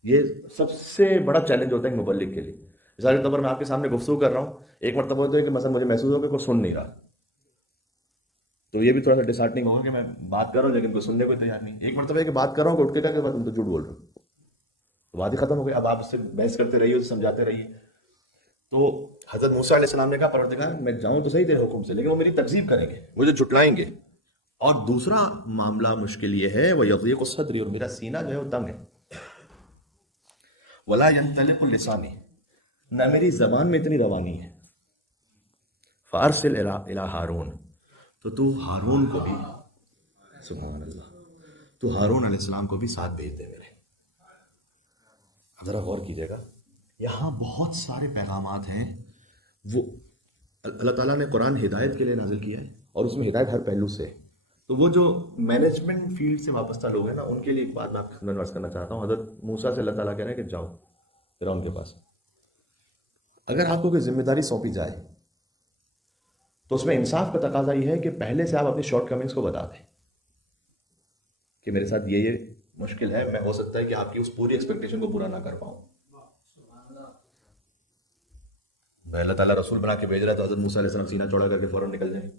یہ سب سے بڑا چیلنج ہوتا ہے ایک مبلغ کے لیے. مثال کے طور پر میں آپ کے سامنے گفتگو کر رہا ہوں, ایک مرتبہ ہوتا ہے کہ مثلا مجھے محسوس ہو کہ کوئی سن نہیں رہا, تو یہ بھی تھوڑا سا ڈسہارٹنگ ہوگا کہ میں بات کر رہا ہوں لیکن کوئی سننے کو تیار نہیں. ایک مرتبہ ہے کہ بات کر رہا ہوں کہ اٹھ کے کہا کہ تم تو جھوٹ بول رہے ہو, تو بات ہی ختم ہو گئی. اب آپ اس سے بحث کرتے رہیے, سمجھاتے رہیے. تو حضرت موسیٰ علیہ السلام نے کہا پروردگار میں جاؤں تو صحیح تیرے حکم سے, لیکن وہ میری تکذیب کریں گے, مجھے جھٹلائیں گے. اور دوسرا معاملہ مشکل یہ ہے وہ یضیق صدری, اور میرا سینہ جو ہے وہ تنگ ہے. ولا ينطلق لسانی, نہ میری زبان میں اتنی روانی ہے. فارسل الی ہارون, تو ہارون کو بھی, سبحان اللہ, تو ہارون علیہ السلام کو بھی ساتھ بھیج دے میرے. ذرا غور کیجیے گا, یہاں بہت سارے پیغامات ہیں. وہ اللہ تعالیٰ نے قرآن ہدایت کے لیے نازل کیا ہے, اور اس میں ہدایت ہر پہلو سے ہے. تو وہ جو مینجمنٹ فیلڈ سے وابستہ لوگ ہیں نا, ان کے لیے ایک بات میں آپ کے سامنے عرض کرنا چاہتا ہوں. حضرت موسیٰ سے اللہ تعالیٰ کہہ رہے ہیں کہ جاؤ فرعون کے پاس. اگر آپ کو کوئی ذمہ داری سونپی جائے تو اس میں انصاف کا تقاضا یہ ہے کہ پہلے سے آپ اپنی شارٹ کمنگس کو بتا دیں کہ میرے ساتھ یہ مشکل ہے, میں ہو سکتا ہے کہ آپ کی اس پوری ایکسپیکٹیشن کو پورا نہ کر پاؤں. میں اللہ تعالیٰ رسول بنا کے بھیج رہا ہے تو حضرت موسیٰ علیہ السلام سینہ چوڑا کر کے فوراً نکل جائیں,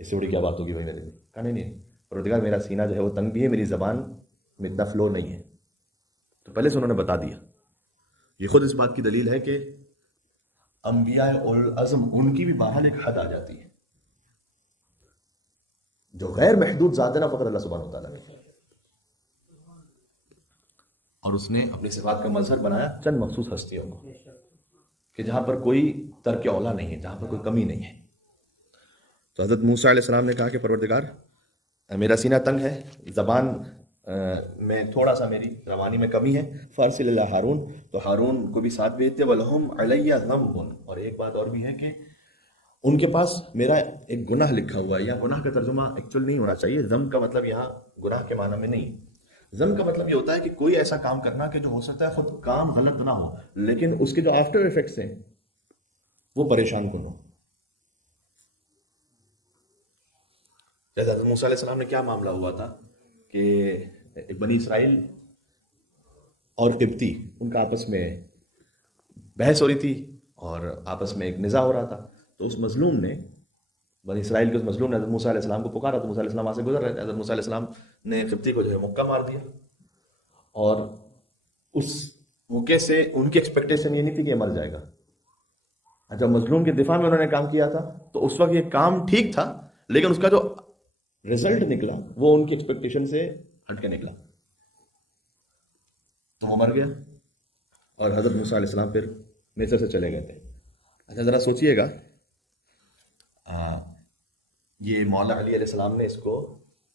اس سے بڑی کیا بات ہوگی بھائی میرے لیے. کہا نہیں, پروردگار میرا سینہ جو ہے وہ تنگ بھی ہے, میری زبان میں اتنا فلو نہیں ہے. تو پہلے سے انہوں نے بتا دیا. یہ خود اس بات کی دلیل ہے کہ انبیاء العزم ان کی بھی بہرحال ایک حد آ جاتی ہے. جو غیر محدود ذات ہے نا فقط اللہ سبحانہ وتعالیٰ نے, اور اس نے اپنی صفات کا مظہر بنایا چند مخصوص ہستیوں کو, کہ جہاں پر کوئی ترک اولا نہیں ہے, جہاں پر کوئی کمی نہیں ہے. تو حضرت موسیٰ علیہ السلام نے کہا کہ پروردگار میرا سینہ تنگ ہے, زبان میں تھوڑا سا میری روانی میں کمی ہے. فارسل الی ہارون, تو ہارون کو بھی ساتھ بھیجتے. وَلَهُمْ عَلَيَّ ذَنْبٌ, اور ایک بات اور بھی ہے کہ ان کے پاس میرا ایک گناہ لکھا ہوا ہے. یا گناہ کا ترجمہ ایکچوئل نہیں ہونا چاہیے. ذنب کا مطلب یہاں گناہ کے معنی میں نہیں. ذنب کا مطلب یہ ہوتا ہے کہ کوئی ایسا کام کرنا کہ جو ہو سکتا ہے خود کام غلط نہ ہو, لیکن اس کے جو آفٹر ایفیکٹس ہیں وہ پریشان کن ہو. جیسے حضرت موسیٰ علیہ السلام نے کیا معاملہ ہوا تھا کہ بنی اسرائیل اور قبطی ان کا آپس میں بحث ہو رہی تھی اور آپس میں ایک نزاع ہو رہا تھا. تو اس مظلوم نے, بنی اسرائیل کے اس مظلوم نے حضرت موسیٰ علیہ السلام کو پکارا. تو موسیٰ علیہ السلام وہاں سے گزر رہے تھے. حضرت موسیٰ علیہ السلام نے قبطی کو جو ہے مکہ مار دیا, اور اس موقع سے ان کی ایکسپیکٹیشن یہ نہیں تھی کہ یہ مر جائے گا. جب مظلوم کے دفاع میں انہوں نے کام کیا تھا تو اس وقت یہ کام ٹھیک تھا, لیکن اس کا جو رزلٹ نکلا وہ ان کی ایکسپیکٹیشن سے ہٹ کے نکلا, تو وہ مر گیا. اور حضرت موسیٰ علیہ السلام پھر مصر سے چلے گئے تھے. اچھا ذرا سوچئے گا, یہ مولا علی علیہ السلام نے اس کو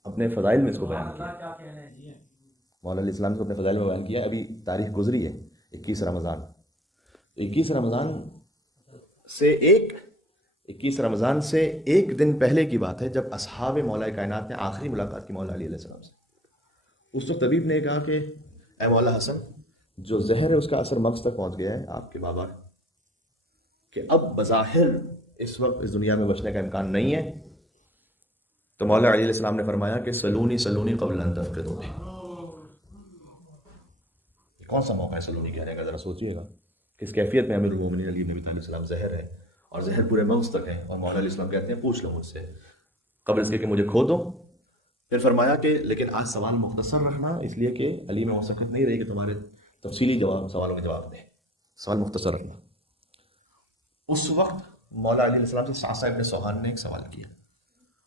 اپنے فضائل میں اس کو بیان کیا. مولا علیہ السلام کو اپنے فضائل میں بیان کیا. ابھی تاریخ گزری ہے 21 رمضان. 21 رمضان سے ایک دن پہلے کی بات ہے جب اصحاب مولا کائنات نے آخری ملاقات کی مولا علی علیہ السلام سے. اس وقت طبیب نے کہا کہ اے مولا حسن, جو زہر ہے اس کا اثر مغز تک پہنچ گیا ہے آپ کے بابا, کہ اب بظاہر اس وقت اس دنیا میں بچنے کا امکان نہیں ہے. تو مولا علی علیہ السلام نے فرمایا کہ سلونی سلونی قبل ان تفقدونی. کون سا موقع ہے سلونی کہنے کا, ذرا سوچئے گا. کس کیفیت میں امیر المومنین علی بن ابی طالب السلام زہر ہے, اور زہر پورے مغز تک ہے, اور مولا علیہ السلام کہتے ہیں پوچھ لو مجھ سے قبل اس کے کہ مجھے کھو دو. پھر فرمایا کہ لیکن آج سوال مختصر رکھنا, اس لیے کہ علی میں موثقت نہیں رہی کہ تمہارے تفصیلی سوالوں کے جواب دیں, سوال مختصر رکھنا. اس وقت مولا علی علیہ السلام سے سعصع ابن سوحان نے ایک سوال کیا,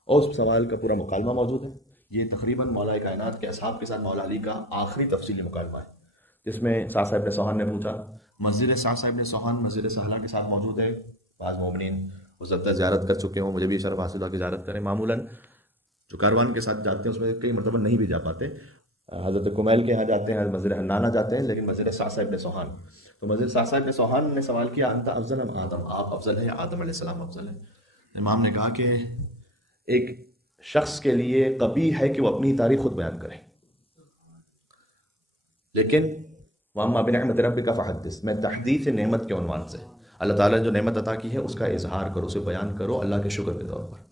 اور اس سوال کا پورا مکالمہ موجود ہے. یہ تقریباً مولا کائنات کے اصحاب کے ساتھ مولا علی کا آخری تفصیلی مکالمہ ہے, جس میں سعصع ابن سوحان نے پوچھا. مسجد سعصع ابن سوحان مسجد سہلہ کے ساتھ موجود ہے. بعض مومنین ہو سکتا ہے زیارت کر چکے ہوں, مجھے بھی شرف حاصل ہوا کہ زیارت کریں. معمولاً جو کاروان کے ساتھ جاتے ہیں اس میں کئی مرتبہ نہیں بھی جا پاتے. حضرت کمیل کے یہاں جاتے ہیں, مسجد حنانہ جاتے ہیں, لیکن مسجد سعصع ابن سوحان. تو مسجد سعصع ابن سوحان نے سوال کیا انت افضل ام آدم, آپ افضل ہیں یا آدم علیہ السلام افضل ہیں. امام نے کہا کہ ایک شخص کے لیے قبیح ہے کہ وہ اپنی تاریخ خود بیان کرے, لیکن وَأَمَّا بِنِعْمَتِ رَبِّكَ فَحَدِّثْ, میں تحدیث نعمت کے عنوان سے, اللہ تعالیٰ نے جو نعمت عطا کی ہے اس کا اظہار کرو, اسے بیان کرو اللہ کے شکر کے طور پر.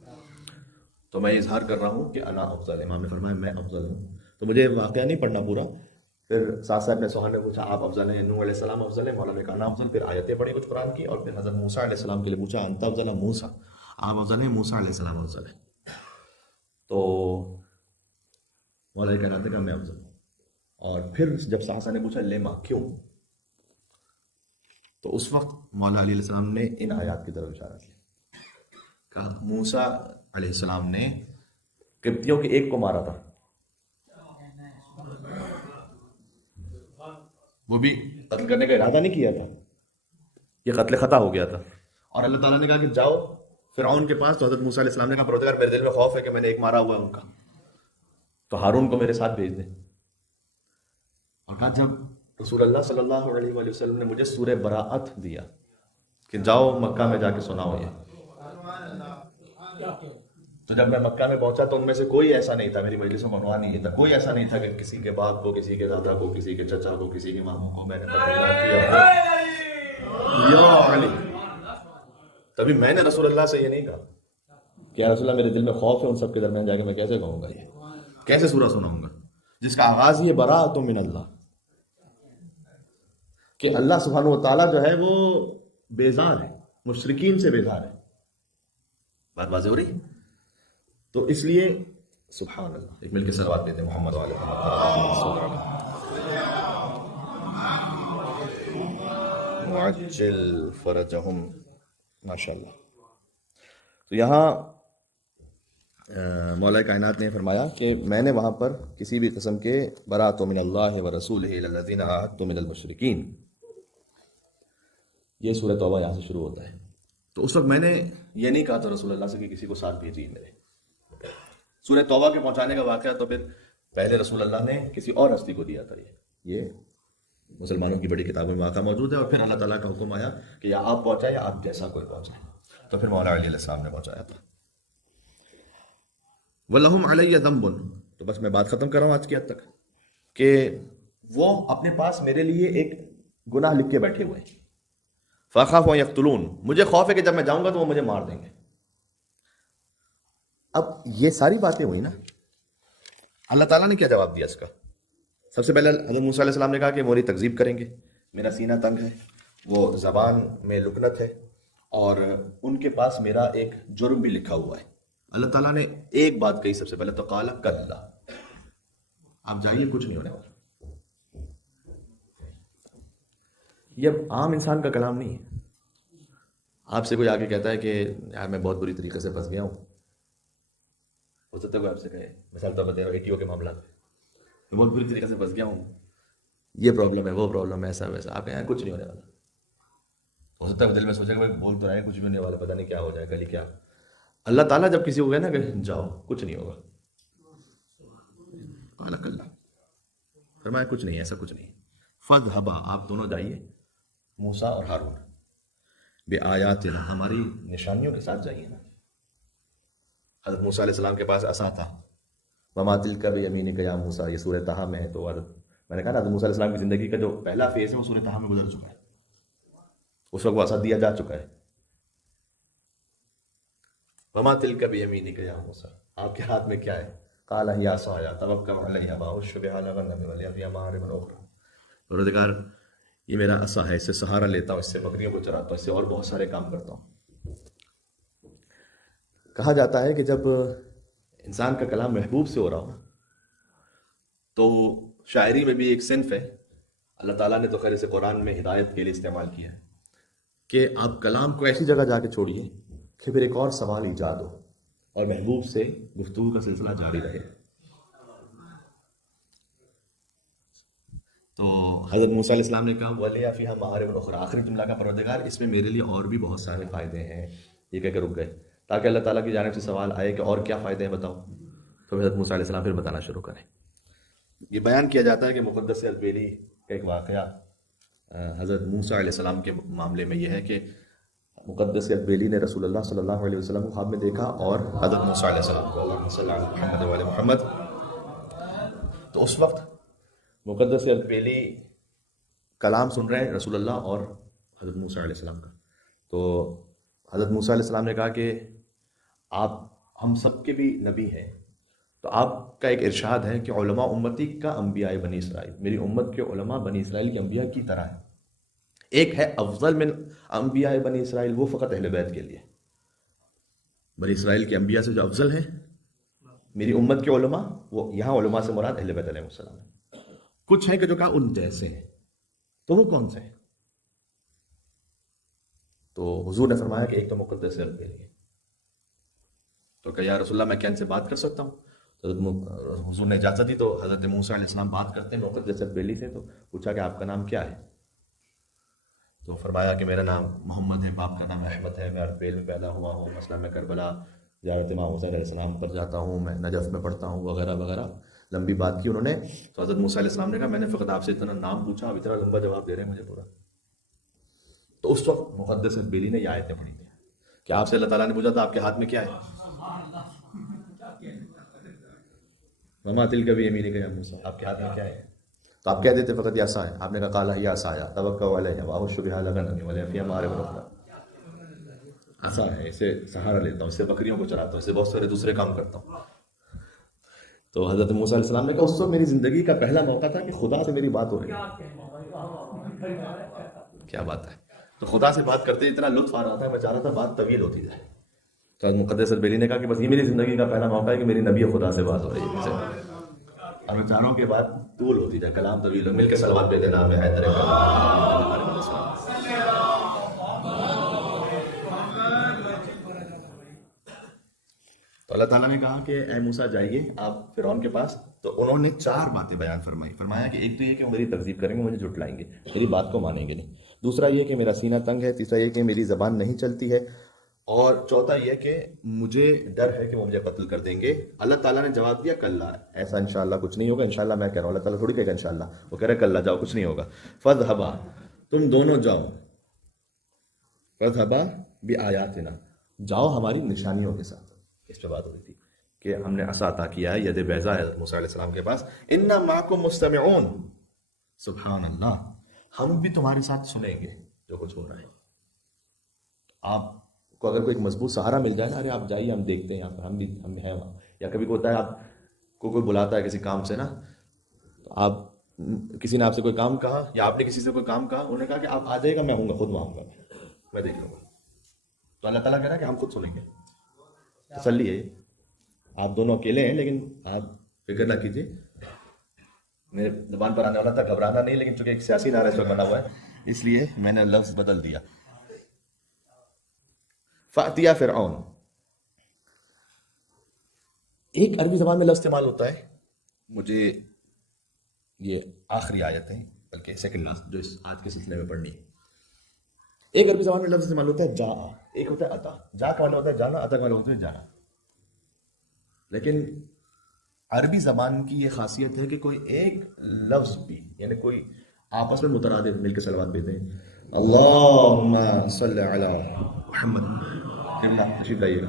تو میں اظہار کر رہا ہوں کہ انا افضل. امام نے فرمایا میں افضل ہوں. تو مجھے واقعہ نہیں پڑھنا پورا. پھر سعصع ابن سوحان نے پوچھا آپ افضل ہیں, نوح علیہ السلام افضل ہیں, مولا نے کہا انا افضل. پھر آیتیں پڑھی کچھ قرآن کی, اور پھر حضرت موسیٰ علیہ السلام کے لیے پوچھا انت افضل ام موسیٰ, آپ افضل ہیں, موسیٰ علیہ السلام افضل ہیں. مولا کائنات نے کہا میں افضل ہوں. اور پھر جب صحابہ نے پوچھا لیما کیوں، تو اس وقت مولا علیہ السلام نے ان آیات کی طرف اشارہ کیا. کہا موسیٰ علیہ السلام نے قبطیوں کے ایک کو مارا تھا، وہ بھی قتل کرنے کا ارادہ نہیں کیا تھا، یہ قتل خطا ہو گیا تھا. اور اللہ تعالیٰ نے کہا کہ جاؤ فرعون کے پاس. تو حضرت موسیٰ علیہ السلام نے کہا پروردگار میرے دل میں خوف ہے کہ میں نے ایک مارا ہوا ہے ان کا، تو ہارون کو میرے ساتھ بھیج دیں. اور کہا جب رسول اللہ صلی اللہ علیہ وآلہ وسلم نے مجھے سورہ براءت دیا کہ جاؤ مکہ میں جا کے سناؤ یہ، تو جب میں مکہ میں پہنچا تو ان میں سے کوئی ایسا نہیں تھا، میری مجلسوں کا عنوان یہ تھا، کوئی ایسا نہیں تھا کہ کسی کے باپ کو، کسی کے دادا کو، کسی کے چچا کو، کسی کے ماموں کو میں نے قتل کیا یا علی. تبھی میں نے رسول اللہ سے یہ نہیں کہا کہ یا رسول اللہ میرے دل میں خوف ہے ان سب کے درمیان جا کے میں کیسے کہوں گا، یہ کیسے سورہ سناؤں گا جس کا آغاز یہ براءۃ من اللہ، کہ اللہ سبحانہ و تعالیٰ جو ہے وہ بیزار ہے، مشرکین سے بیزار ہے. بات واضح ہو رہی؟ تو اس لیے سبحان اللہ، ایک مل کے صلوات دیتے ہیں محمد وعلی محمد. وعجل فرجہم، ماشاء اللہ. تو یہاں مولا کائنات نے فرمایا کہ میں نے وہاں پر کسی بھی قسم کے براءۃ من اللہ ورسولہ الی الذین عاہدتم من المشرکین، یہ سورہ توبہ یہاں سے شروع ہوتا ہے. تو اس وقت میں نے یہ نہیں کہا تھا رسول اللہ سے کہ کسی کو ساتھ بھیجیے میرے. سورہ توبہ کے پہنچانے کا واقعہ تو پھر پہلے رسول اللہ نے کسی اور ہستی کو دیا تھا. یہ مسلمانوں کی بڑی کتابوں میں واقعہ موجود ہے. اور پھر اللہ تعالیٰ کا حکم آیا کہ یا آپ پہنچائے یا آپ جیسا کوئی پہنچائے. تو پھر مولا علیہ السلام نے پہنچایا تھا. وَلَهُمْ عَلَيَّ ذَنْبٌ، تو بس میں بات ختم کر رہا ہوں آج کی حد تک کہ وہ اپنے پاس میرے لیے ایک گناہ لکھ کے بیٹھے ہوئے ہیں. فَأَخَافُ أَن يَقْتُلُونِ، مجھے خوف ہے کہ جب میں جاؤں گا تو وہ مجھے مار دیں گے. اب یہ ساری باتیں ہوئی نا، اللہ تعالیٰ نے کیا جواب دیا اس کا؟ سب سے پہلے حضرت موسیٰ علیہ السلام نے کہا کہ میری تکذیب کریں گے، میرا سینہ تنگ ہے، وہ زبان میں لکنت ہے، اور ان کے پاس میرا ایک جرم بھی لکھا ہوا ہے. اللہ تعالیٰ نے ایک بات کہی سب سے پہلے، تو قال کلا، آپ جائیے کچھ نہیں ہونے والا. یہ اب عام انسان کا کلام نہیں ہے. آپ سے کوئی آگے کہتا ہے کہ یار میں بہت بری طریقے سے پھنس گیا ہوں، ہو سکتا ہے کوئی آپ سے کہے، مثال طور پر دے رہا ہوں ATO کے معاملات میں بہت بری طریقے سے پھنس گیا ہوں، یہ پرابلم ہے، وہ پرابلم ہے، ایسا ویسا. آپ کہیں کچھ نہیں ہونے والا. ہو سکتا ہے دل میں سوچے کہ بھائی بول تو رہے ہیں کچھ بھی نہیں والا، پتہ نہیں کیا ہو جائے کل ہی کیا. اللہ تعالیٰ جب کسی کو کہے نا کہ جاؤ کچھ نہیں ہوگا، قال کلا، فرمایا کچھ نہیں، ایسا کچھ نہیں. فاذهبا، آپ دونوں جائیے، موسیٰ اور ہارون، بآیاتنا، ہماری نشانیوں کے ساتھ جائیے نا. حضرت موسیٰ علیہ السلام کے پاس عصا تھا. وما تلک بیمینک یا موسیٰ، یہ سورہ طٰہٰ میں ہے. تو میں نے کہا نا حضرت موسیٰ علیہ السلام کی زندگی کا جو پہلا فیز ہے وہ سورہ طٰہٰ میں گزر چکا ہے. اس وقت وہ عصا دیا جا چکا ہے. وما تلک بیمینک یا موسیٰ، آپ کے ہاتھ میں کیا ہے؟ قال ہی عصای اتوکل علیہا واہش بہا علی غنمی ولی فیہا مآرب اخری. پروردگار یہ میرا عصا ہے، اس سے سہارا لیتا ہوں، اس سے بکریوں کو چراتا ہوں، اس سے اور بہت سارے کام کرتا ہوں. کہا جاتا ہے کہ جب انسان کا کلام محبوب سے ہو رہا ہو تو شاعری میں بھی ایک صنف ہے، اللہ تعالیٰ نے تو خیر سے قرآن میں ہدایت کے لیے استعمال کیا ہے کہ آپ کلام کو ایسی جگہ جا کے چھوڑیے کہ پھر ایک اور سوال ایجاد ہو اور محبوب سے گفتگو کا سلسلہ جاری رہے. تو حضرت موسیٰ علیہ السلام نے کہا وَلِيَ فِيهَا مَآرِبُ أُخْرَىٰ، آخری جملہ کا پروردگار اس میں میرے لیے اور بھی بہت سارے فائدے ہیں. یہ کہہ کے رک گئے تاکہ اللہ تعالیٰ کی جانب سے سوال آئے کہ اور کیا فائدے ہیں بتاؤ. تو حضرت موسیٰ علیہ السلام پھر بتانا شروع کریں. یہ بیان کیا جاتا ہے کہ مقدس البیلی کا ایک واقعہ حضرت موسیٰ علیہ السلام کے معاملے میں یہ ہے کہ مقدس البیلی نے رسول اللہ صلی اللہ علیہ وسلم کو خواب میں دیکھا اور حضرت موسیٰ علیہ السلام کو، اللہم صلی علی محمد وعلی محمد. تو اس وقت مقدس البیلی کلام سن رہے ہیں رسول اللہ اور حضرت موسیٰ علیہ السلام کا. تو حضرت موسیٰ علیہ السلام نے کہا کہ آپ ہم سب کے بھی نبی ہیں، تو آپ کا ایک ارشاد ہے کہ علماء امتی کا انبیاء بنی اسرائیل، میری امت کے علماء بنی اسرائیل کے انبیاء کی طرح ہیں. ایک ہے افضل من انبیاء بنی اسرائیل، وہ فقط اہل بیت کے لیے. بنی اسرائیل کے انبیاء سے جو افضل ہیں میری امت کے علماء، وہ یہاں علماء سے مراد اہل بیت علیہ السلام ہے. کچھ ہیں کہ جو کہا ان جیسے ہیں، تو وہ کون سے ہیں؟ تو حضور نے فرمایا کہ ایک تو مقدس البیلی ہے. تو کہ یا رسول اللہ میں کیا ان سے بات کر سکتا ہوں؟ تو حضور نے اجازت دی. تو حضرت موسیٰ علیہ السلام بات کرتے ہیں مقدس البیلی سے. تو پوچھا کہ آپ کا نام کیا ہے؟ تو فرمایا کہ میرا نام محمد ہے، باپ کا نام احمد ہے، میں البیل میں پیدا ہوا ہوں، مثلا میں کربلا زیارت امام حسین علیہ السلام پر جاتا ہوں، میں نجف میں پڑھتا ہوں، وغیرہ وغیرہ. لمبی بات کی انہوں نے. تو حضرت موسیٰ علیہ السلام نے کہا میں نے فقط آپ سے اتنا نام پوچھا، اب اتنا لمبا جواب دے رہے ہیں مجھے پورا. تو اس وقت مقدس البیلی نے یہ آیتیں پڑھی تھیں کہ آپ سے اللہ تعالیٰ نے پوچھا تھا آپ کے ہاتھ میں کیا ہے؟ وما تلک بیمینک یا موسیٰ، آپ کے ہاتھ میں کیا ہے؟ تو آپ کہہ دیتے فقط یا عصا ہے. آپ نے کہا قال ہی عصایا توکل علیہ واہش بہا لغنمی ولی فی مآرب اخری. عصا ہے، اسے سہارا لیتا ہوں، اسے بکریوں کو چراتا ہوں، اسے بہت سارے دوسرے کام کرتا ہوں. تو حضرت موسیٰ علیہ السلام نے کہا اس وقت میری زندگی کا پہلا موقع تھا کہ خدا سے میری بات ہو رہی ہے. کیا بات ہے. تو خدا سے بات کرتے اتنا لطف آ رہا تھا، میں چاہ رہا تھا بات طویل ہوتی جائے. تو مقدس البیلی نے کہا کہ بس یہ میری زندگی کا پہلا موقع ہے کہ میری نبی خدا سے بات ہو رہی ہے. اور میں چاہ رہا ہوں کہ بات طول ہوتی جائے، کلام طویل ہو. مل کے صلوات پہ دینا میں حیدر تو اللہ تعالیٰ نے کہا کہ اے موسیٰ جائیے آپ فرعون کے پاس. تو انہوں نے 4 باتیں بیان فرمائی. فرمایا کہ ایک تو یہ کہ وہ میری تکذیب کریں گے، مجھے جھٹلائیں گے، میری بات کو مانیں گے نہیں. دوسرا یہ کہ میرا سینہ تنگ ہے. تیسرا یہ کہ میری زبان نہیں چلتی ہے. اور چوتھا یہ کہ مجھے ڈر ہے کہ وہ مجھے قتل کر دیں گے. اللہ تعالیٰ نے جواب دیا کلا، ایسا انشاءاللہ کچھ نہیں ہوگا. انشاءاللہ میں کہہ رہا ہوں، اللہ تعالیٰ تھوڑی کہے گا انشاءاللہ. وہ کہہ رہے کلا جاؤ، کچھ نہیں ہوگا. فاذهبا، تم دونوں جاؤ. فاذهبا بآیاتنا، جاؤ ہماری نشانیوں کے ساتھ. اس پہ بات ہو رہی تھی کہ ہم نے عصا عطا کیا ہے، ید بیضا ہے حضرت موسیٰ علیہ السلام کے پاس. انا معکم مستمعون، سبحان اللہ، ہم بھی تمہارے ساتھ سنیں گے جو کچھ ہو رہا ہے. آپ کو اگر کوئی ایک مضبوط سہارا مل جائے نا، ارے آپ جائیے ہم دیکھتے ہیں یہاں پر، ہم ہیں وہاں. یا کبھی کوئی ہوتا ہے آپ کو کوئی بلاتا ہے کسی کام سے نا، تو آپ کسی نے آپ سے کوئی کام کہا یا آپ نے کسی سے کوئی کام کہا، انہوں نے کہا کہ آپ آ جائے گا، میں ہوں گا، خود وہاں ہوں گا، میں دیکھ لوں گا. تو اللہ تعالیٰ کہہ رہا ہے کہ ہم خود سنیں گے. تسلی ہے. آپ دونوں اکیلے ہیں لیکن آپ فکر نہ کیجیے. میرے زبان پر آنے والا تھا گھبرانا نہیں، لیکن چونکہ ایک سیاسی نعرہ اس وقت بنا ہوا ہے اس لیے میں نے لفظ بدل دیا. فَأْتِيَا فرعون، ایک عربی زبان میں لفظ استعمال ہوتا ہے. مجھے یہ آخری آیت ہے بلکہ سیکنڈ لاسٹ جو اس آج کے سلسلے میں پڑھنی ہے. ایک عربی زبان میں لفظ استعمال ہوتا ہے جا، ایک ہوتا ہے اتا. جا کا مطلب ہوتا ہے جانا، اتا کا مطلب ہوتا ہے جانا. لیکن عربی زبان کی یہ خاصیت ہے کہ کوئی ایک لفظ بھی، یعنی کوئی آپس میں مترادف مل کے صلوات دیتے ہیں. اللہم صلی علی محمد. قبلہ تشریف لائیے گا.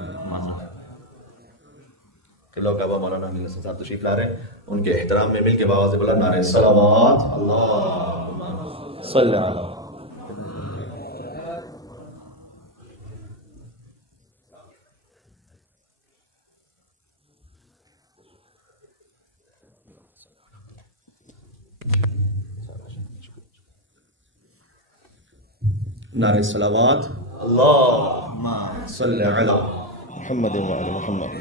قبلہ کعبہ مولانا امین حسن صاحب تشریف لا رہے ہیں. ان کے احترام میں مل کے باواز بلند نعرہ صلوات اللہم صلی علی. نعرہ صلوات اللہم صلی علی محمد وعلی محمد.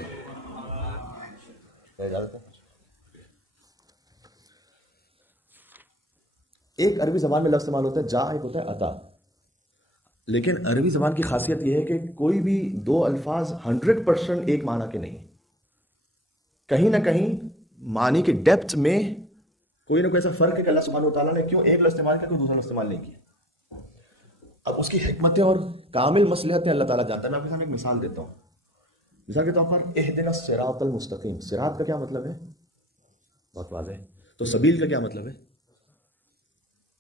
ایک عربی زبان میں لفظ استعمال ہوتا ہے جا، ایک ہوتا ہے اتا. لیکن عربی زبان کی خاصیت یہ ہے کہ کوئی بھی دو الفاظ 100% ایک معنی کے نہیں. کہیں نہ کہیں معنی کے ڈیپتھ میں کوئی نہ کوئی ایسا فرق ہے کہ اللہ سبحانہ و تعالیٰ نے کیوں ایک لفظ استعمال کیا، کوئی دوسرا استعمال نہیں کیا. اب اس کی حکمتیں اور کامل مصلحتیں اللہ تعالیٰ جانتا ہے. میں آپ کے سامنے ایک مثال دیتا ہوں. مثال کے طور پر اہدنا الصراط المستقیم. صراط کا کیا مطلب ہے؟ بہت واضح ہے. تو سبیل کا کیا مطلب ہے؟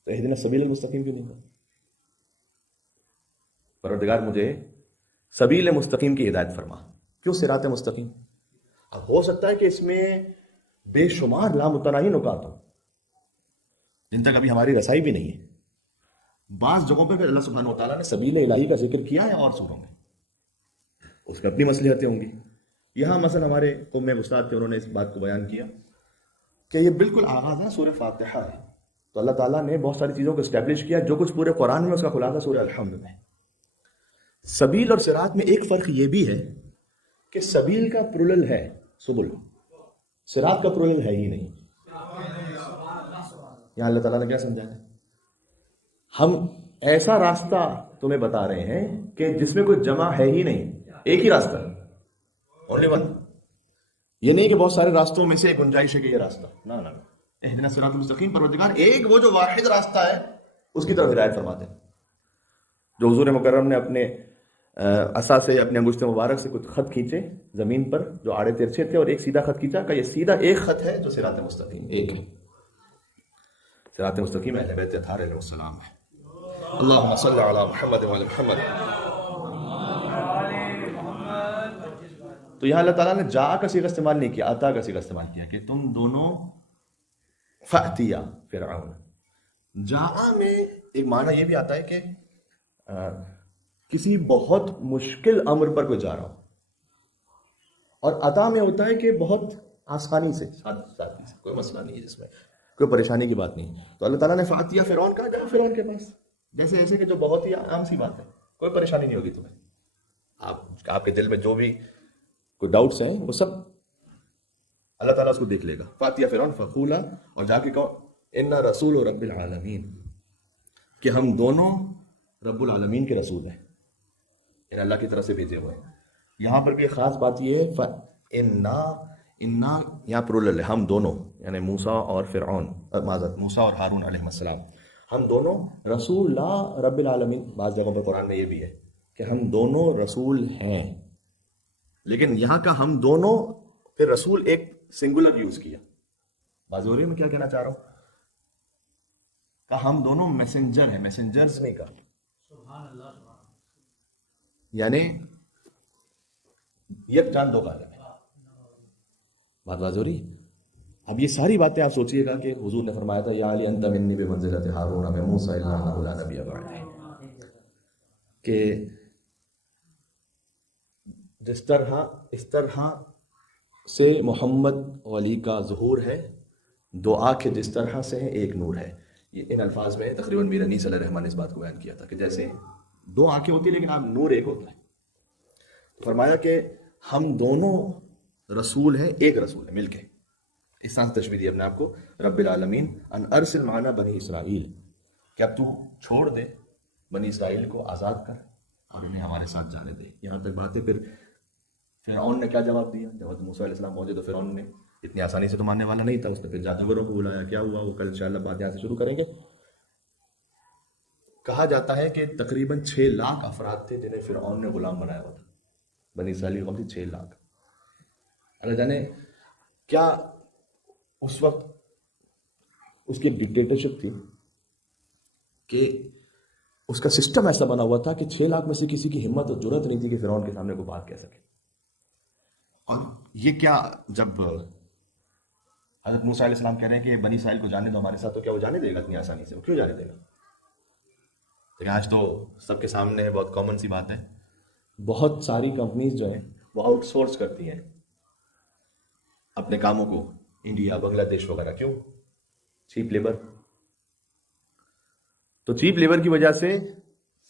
تو اہدنا السبیل المستقیم کیوں نہیں کہا؟ پروردگار مجھے سبیل مستقیم کی ہدایت فرما. کیوں صراط مستقیم؟ اب ہو سکتا ہے کہ اس میں بے شمار لامتناہی نکات ہوں جن تک ابھی ہماری رسائی بھی نہیں ہے. بعض جگہوں پہ اللہ سبحانہ و تعالیٰ نے سبیل الہی کا ذکر کیا ہے اور سوروں میں، اس میں اپنی مصلحتیں ہوں گی. یہاں مثلا ہمارے قوم میں استاد تھے، انہوں نے اس بات کو بیان کیا کہ یہ بالکل آغاز ہے سورہ فاتحہ ہے. تو اللہ تعالیٰ نے بہت ساری چیزوں کو اسٹیبلش کیا جو کچھ پورے قرآن میں اس کا خلاصہ سورہ الحمد میں. سبیل اور صراط میں ایک فرق یہ بھی ہے کہ سبیل کا پلورل ہے سبل، صراط کا پلورل ہے ہی نہیں. یہاں اللہ تعالیٰ نے کیا سمجھایا؟ ہم ایسا راستہ تمہیں بتا رہے ہیں کہ جس میں کوئی جمع ہے ہی نہیں، ایک ہی راستہ، اونلی ون. یہ نہیں کہ بہت سارے راستوں میں سے ایک گنجائش ہے کہ یہ راستہ، نہ اہدنا الصراط المستقیم. پروردگار ایک وہ جو واحد راستہ ہے اس کی طرف ہدایت فرماتے ہیں. جو حضور مکرم نے اپنے عصا سے، اپنے انگشت مبارک سے کچھ خط کھینچے زمین پر جو آڑے ترچھے تھے، اور ایک سیدھا خط کھینچا، کہ یہ سیدھا ایک خط ہے جو صراط مستقیم ایک ہے. صراط مستقیم اہل بیت اطہار علیہ السلام ہے. اللہم صلی علی محمد وعلی محمد. تو یہاں اللہ تعالیٰ نے جا کا صیغہ استعمال نہیں کیا، عطا کا صیغہ استعمال کیا کہ تم دونوں فأتیا فرعون. جا میں ایک معنی یہ بھی آتا ہے کہ کسی بہت مشکل امر پر کوئی جا رہا ہو، اور عطا میں ہوتا ہے کہ بہت آسانی سے، سادگی سے، کوئی مسئلہ نہیں ہے جس میں کوئی پریشانی کی بات نہیں. تو اللہ تعالیٰ نے فاتیہ فرعون کہا، جاؤ فرعون کے پاس، جیسے ایسے کہ جو بہت ہی عام سی بات ہے، کوئی پریشانی نہیں ہوگی تمہیں. آپ کے دل میں جو بھی کوئی ڈاؤٹس ہیں وہ سب اللہ تعالیٰ اس کو دیکھ لے گا. فاتیہ فرعون فقولا، اور جا کے کہو انا رسول رب العالمین، کہ ہم دونوں رب العالمین کے رسول ہیں، ان اللہ کی طرف سے بھیجے ہوئے ہیں. یہاں پر بھی ایک خاص بات یہ ہے، انا یہاں پرولل ہے، ہم دونوں، یعنی موسیٰ اور فرعون، معذرت موسیٰ اور ہارون علیہ السلام، ہم دونوں رسول اللہ رب العالمین. بعض جگہوں پر قرآن میں یہ بھی ہے کہ ہم دونوں رسول ہیں، لیکن یہاں کا ہم دونوں پھر رسول ایک سنگولر یوز کیا. بازوری میں کیا کہنا چاہ رہا ہوں، کہ ہم دونوں میسنجر ہیں، میسنجرز نہیں کہا، یعنی یک جان دو کالم ہے. بات واضح ہو رہی. اب یہ ساری باتیں آپ سوچئے گا کہ حضور نے فرمایا تھا یا علی انت منی بمنزلۃ ہارون من موسیٰ الا انہ لا نبی بعدہ، کہ اس طرح سے محمد و علی کا ظہور ہے، دو آنکھیں جس طرح سے ہیں ایک نور ہے. یہ ان الفاظ میں تقریباً میر انیس علیہ الرحمن نے اس بات کو بیان کیا تھا کہ جیسے دو آنکھیں ہوتی ہیں لیکن آپ نور ایک ہوتا ہے. فرمایا کہ ہم دونوں رسول ہیں، ایک رسول ہے مل کے. اس طرح سے تشبیہ دی اپنے آپ کو رب العالمین ان ارسل معنا بنی اسرائیل، کہ اب تو چھوڑ دے بنی اسرائیل کو، آزاد کر اور انہیں ہمارے ساتھ جانے دے. یہاں تک باتیں. پھر فرعون نے کیا جواب دیا جب حضرت موسیٰ علیہ السلام پہنچے؟ تو فرعون نے اتنی آسانی سے تو ماننے والا نہیں تھا، اس نے پھر جادوگروں کو بلایا. کیا ہوا وہ کل انشاءاللہ بات یہاں سے شروع کریں گے. کہا جاتا ہے کہ تقریباً 6 لاکھ افراد تھے جنہیں فرعون نے غلام بنایا ہوا تھا. بنی اسرائیل کی قوم تھی 6 لاکھ. اللہ جانے کیا اس وقت اس کی ایک ڈکٹیٹرشپ تھی کہ اس کا سسٹم ایسا بنا ہوا تھا کہ 6 لاکھ میں سے کسی کی ہمت اور جرأت نہیں تھی کہ فرعون کے سامنے کوئی بات کہہ سکے. اور یہ کیا، جب حضرت موسیٰ علیہ السلام کہہ رہے ہیں کہ بنی اسرائیل کو جانے دو ہمارے ساتھ، تو کیا وہ جانے دے گا اتنی آسانی سے؟ وہ کیوں جانے دے گا؟ لیکن آج تو سب کے سامنے ہے، بہت کامن سی بات ہے. بہت ساری کمپنیز جو ہیں وہ آؤٹ سورس کرتی ہیں اپنے کاموں کو انڈیا، بنگلہ دیش وغیرہ. کیوں؟ Cheap labour. تو چیپ لیبر کی وجہ سے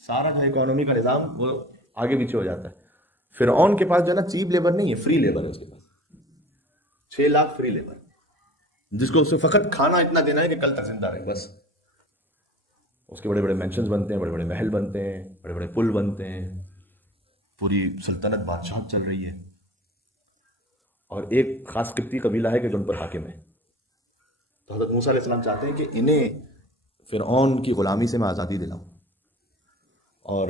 سارا جو اکانومی کا نظام وہ آگے پیچھے ہو جاتا ہے. فرعون کے پاس جو ہے نا چیپ لیبر نہیں ہے، فری لیبر ہے اس کے پاس. 6 لاکھ فری لیبر جس کو اسے فقط کھانا اتنا دینا ہے کہ کل تک زندہ رہے بس. اس کے بڑے بڑے مینشنز بنتے ہیں، بڑے بڑے محل بنتے ہیں، بڑے بڑے پل بنتے ہیں، پوری سلطنت بادشاہت چل رہی ہے، اور ایک خاص قبطی قبیلہ ہے کہ جو ان پر حاکم ہے. تو حضرت موسیٰ علیہ السلام چاہتے ہیں کہ انہیں فرعون کی غلامی سے میں آزادی دلاؤں. اور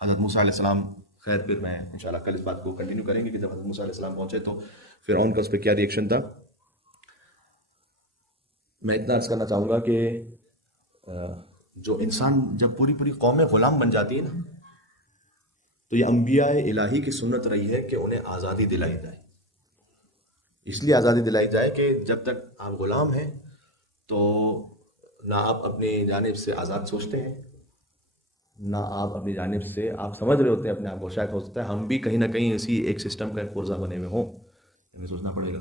حضرت موسیٰ علیہ السلام، خیر پھر میں انشاءاللہ کل اس بات کو کنٹینیو کریں گے کہ جب حضرت موسیٰ علیہ السلام پہنچے تو فرعون کا اس پہ کیا ری ایکشن تھا. میں اتنا عرض کرنا چاہوں گا کہ جو انسان جب پوری قومیں غلام بن جاتی ہے نا، تو یہ انبیاء الہی کی سنت رہی ہے کہ انہیں آزادی دلائی جائے. اس لیے آزادی دلائی جائے کہ جب تک آپ غلام ہیں تو نہ آپ اپنی جانب سے آزاد سوچتے ہیں، نہ آپ اپنی جانب سے آپ سمجھ رہے ہوتے ہیں اپنے آپ کو. شاید ہو سکتا ہے ہم بھی کہیں نہ کہیں اسی ایک سسٹم کا ایک پرزہ بنے ہوئے ہوں. ہمیں سوچنا پڑے گا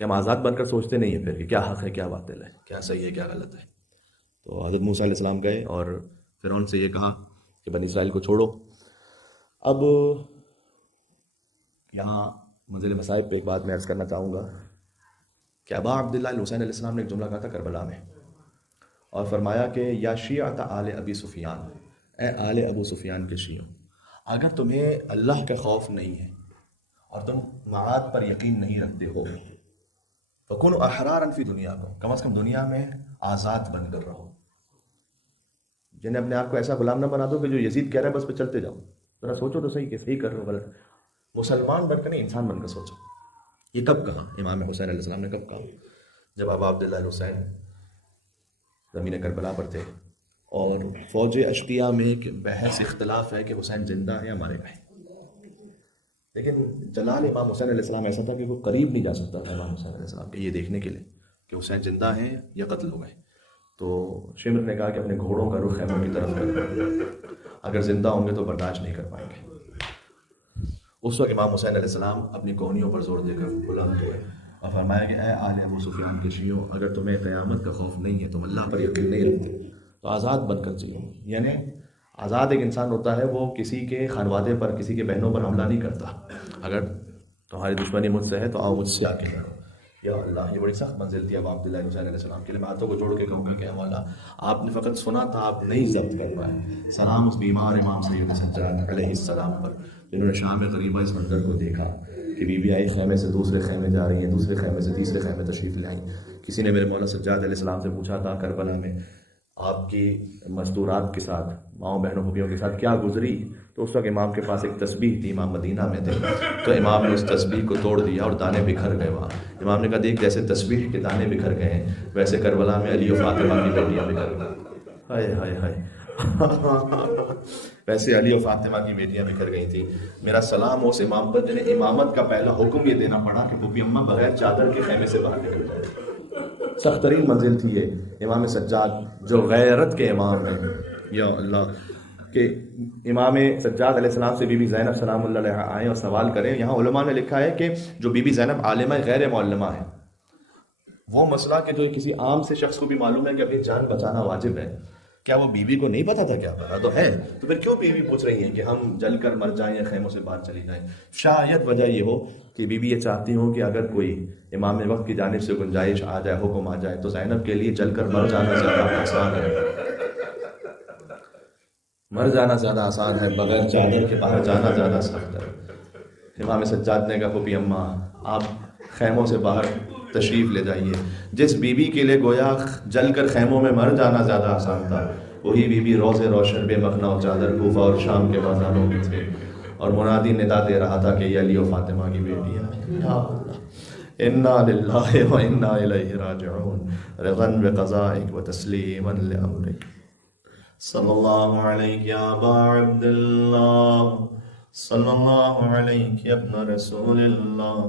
کہ ہم آزاد بن کر سوچتے نہیں ہیں پھر کہ کیا حق ہے، کیا باطل ہے، کیا صحیح ہے، کیا غلط ہے. تو حضرت موسیٰ علیہ السلام گئے اور فرعون سے یہ کہا کہ بنی اسرائیل کو چھوڑو. اب یہاں منزل مصائب پہ ایک بات میں عرض کرنا چاہوں گا کہ ابا عبداللہ الحسین علیہ السلام نے ایک جملہ کہا تھا کربلا میں، اور فرمایا کہ یا شیعۃ آل ابی سفیان، اے آل ابو سفیان کے شیعوں، اگر تمہیں اللہ کا خوف نہیں ہے اور تم معاد پر یقین نہیں رکھتے ہو، فکونوا احرارا فی دنیاکم، کم از کم دنیا میں آزاد بن کر رہو. جنہیں اپنے آپ کو ایسا غلام نہ بنا دو کہ جو یزید کہہ رہے ہیں بس پہ چلتے جاؤ. ذرا سوچو تو صحیح کہ صحیح کر رہے ہو غلط. مسلمان بن کر نہیں، انسان بن کر سوچو. یہ کب کہا امام حسین علیہ السلام نے؟ کب کہا؟ جب ابا عبداللہ الحسین زمین کربلا پر تھے اور فوج اشقیاء میں ایک بحث اختلاف ہے کہ حسین زندہ ہے یا مارے گئے. لیکن جلال امام حسین علیہ السلام ایسا تھا کہ وہ قریب نہیں جا سکتا تھا امام حسین علیہ السلام کے یہ دیکھنے کے لیے کہ حسین زندہ ہیں یا قتل ہو گئے. تو شمر نے کہا کہ اپنے گھوڑوں کا رخ خیموں کی طرف کر، اگر زندہ ہوں گے تو برداشت نہیں کر پائیں گے. اس وقت امام حسین علیہ السلام اپنی کوہنیوں پر زور دے کر بلند ہوئے اور فرمایا کہ اے آل ابو سفیان کے شیعوں، اگر تمہیں قیامت کا خوف نہیں ہے، تم اللہ پر یقین نہیں رکھتے، تو آزاد بن کر جیو. یعنی آزاد ایک انسان ہوتا ہے وہ کسی کے خانوادے پر، کسی کے بہنوں پر حملہ نہیں کرتا. اگر تمہاری دشمنی مجھ سے ہے تو آؤ مجھ سے آ کے لڑو. یا اللہ، یہ بڑی سخت منزل تھی ابا عبداللہ حسین علیہ السلام کے لیے. میں ہاتھوں کو جوڑ کے کہوں گا کہ مولا آپ نے فقط سنا تھا، آپ نہیں ضبط کر پائے. سلام اس بیمار امام سید سجاد علیہ السلام پر جنہوں نے شام غریبہ اس منظر کو دیکھا کہ بی بی آئی خیمے سے دوسرے خیمے جا رہی ہیں، دوسرے خیمے سے تیسرے خیمے تشریف لے آئیں. کسی نے میرے مولا سجاد علیہ السلام سے پوچھا تھا کربلا میں آپ کی مستورات کے ساتھ، ماؤں بہنوں بھوکیوں کے ساتھ کیا گزری؟ تو اس وقت امام کے پاس ایک تسبیح تھی، امام مدینہ میں تھے، تو امام نے اس تسبیح کو توڑ دیا اور دانے بکھر گئے. وہاں امام نے کہا دیکھ جیسے تسبیح کے دانے بکھر گئے ہیں ویسے کربلا میں علی و فاطمہ کی بیٹیاں بکھر گئی. ہائے ہائے ہائے ویسے علی و فاطمہ کی بیٹیاں بکھر گئی تھیں. میرا سلام اس امام پر جنہیں امامت کا پہلا حکم یہ دینا پڑا کہ پھوپھی اماں بغیر چادر کے خیمے سے باہر نکل جائے. سخت ترین منزل تھی یہ. امام سجاد جو غیرت کے امام ہیں، یا اللہ، کہ امام سجاد علیہ السلام سے بی بی زینب سلام اللہ علیہ آئیں اور سوال کریں. یہاں علماء نے لکھا ہے کہ جو بی بی زینب عالمہ غیر معلمہ ہے، وہ مسئلہ کہ جو کسی عام سے شخص کو بھی معلوم ہے کہ اپنی جان بچانا واجب ہے، کیا وہ بیوی کو نہیں پتا تھا؟ کیا پتا تو ہے، تو پھر کیوں بیوی پوچھ رہی ہیں کہ ہم جل کر مر جائیں یا خیموں سے باہر چلی جائیں؟ شاید وجہ یہ ہو کہ بیوی یہ چاہتی ہوں کہ اگر کوئی امام وقت کی جانب سے گنجائش آ جائے، حکم آ جائے، تو زینب کے لیے جل کر مر جانا زیادہ آسان ہے. مر جانا زیادہ آسان ہے، بغیر چادر کے باہر جانا زیادہ سخت ہے. امام سجاد نے کہا پھوپھی اماں آپ خیموں سے باہر تشریف لے جائیے. جس بیوی کے لیے گویا جل کر خیموں میں مر جانا زیادہ آسان تھا، وہی بیوی روز روشن بے مخنا و چادر کوفہ اور شام کے بازاروں میں تھے، اور منادی ندا دے رہا تھا کہ یہ علی و فاطمہ کی بیٹی ہے. یا اللہ، انا للہ و انا الیہ راجعون، رضا بقضائک و تسلیما لامرک. صلی اللہ علیہ یا ابا عبداللہ، صلی اللہ علیہ ابن رسول اللہ،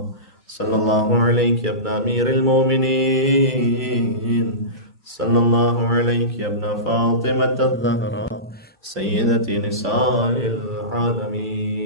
صلی اللہ علیہ ابن امیر المومنین، صلی اللہ علیہ ابن فاطمة الزہرا سیدت نساء العالمین.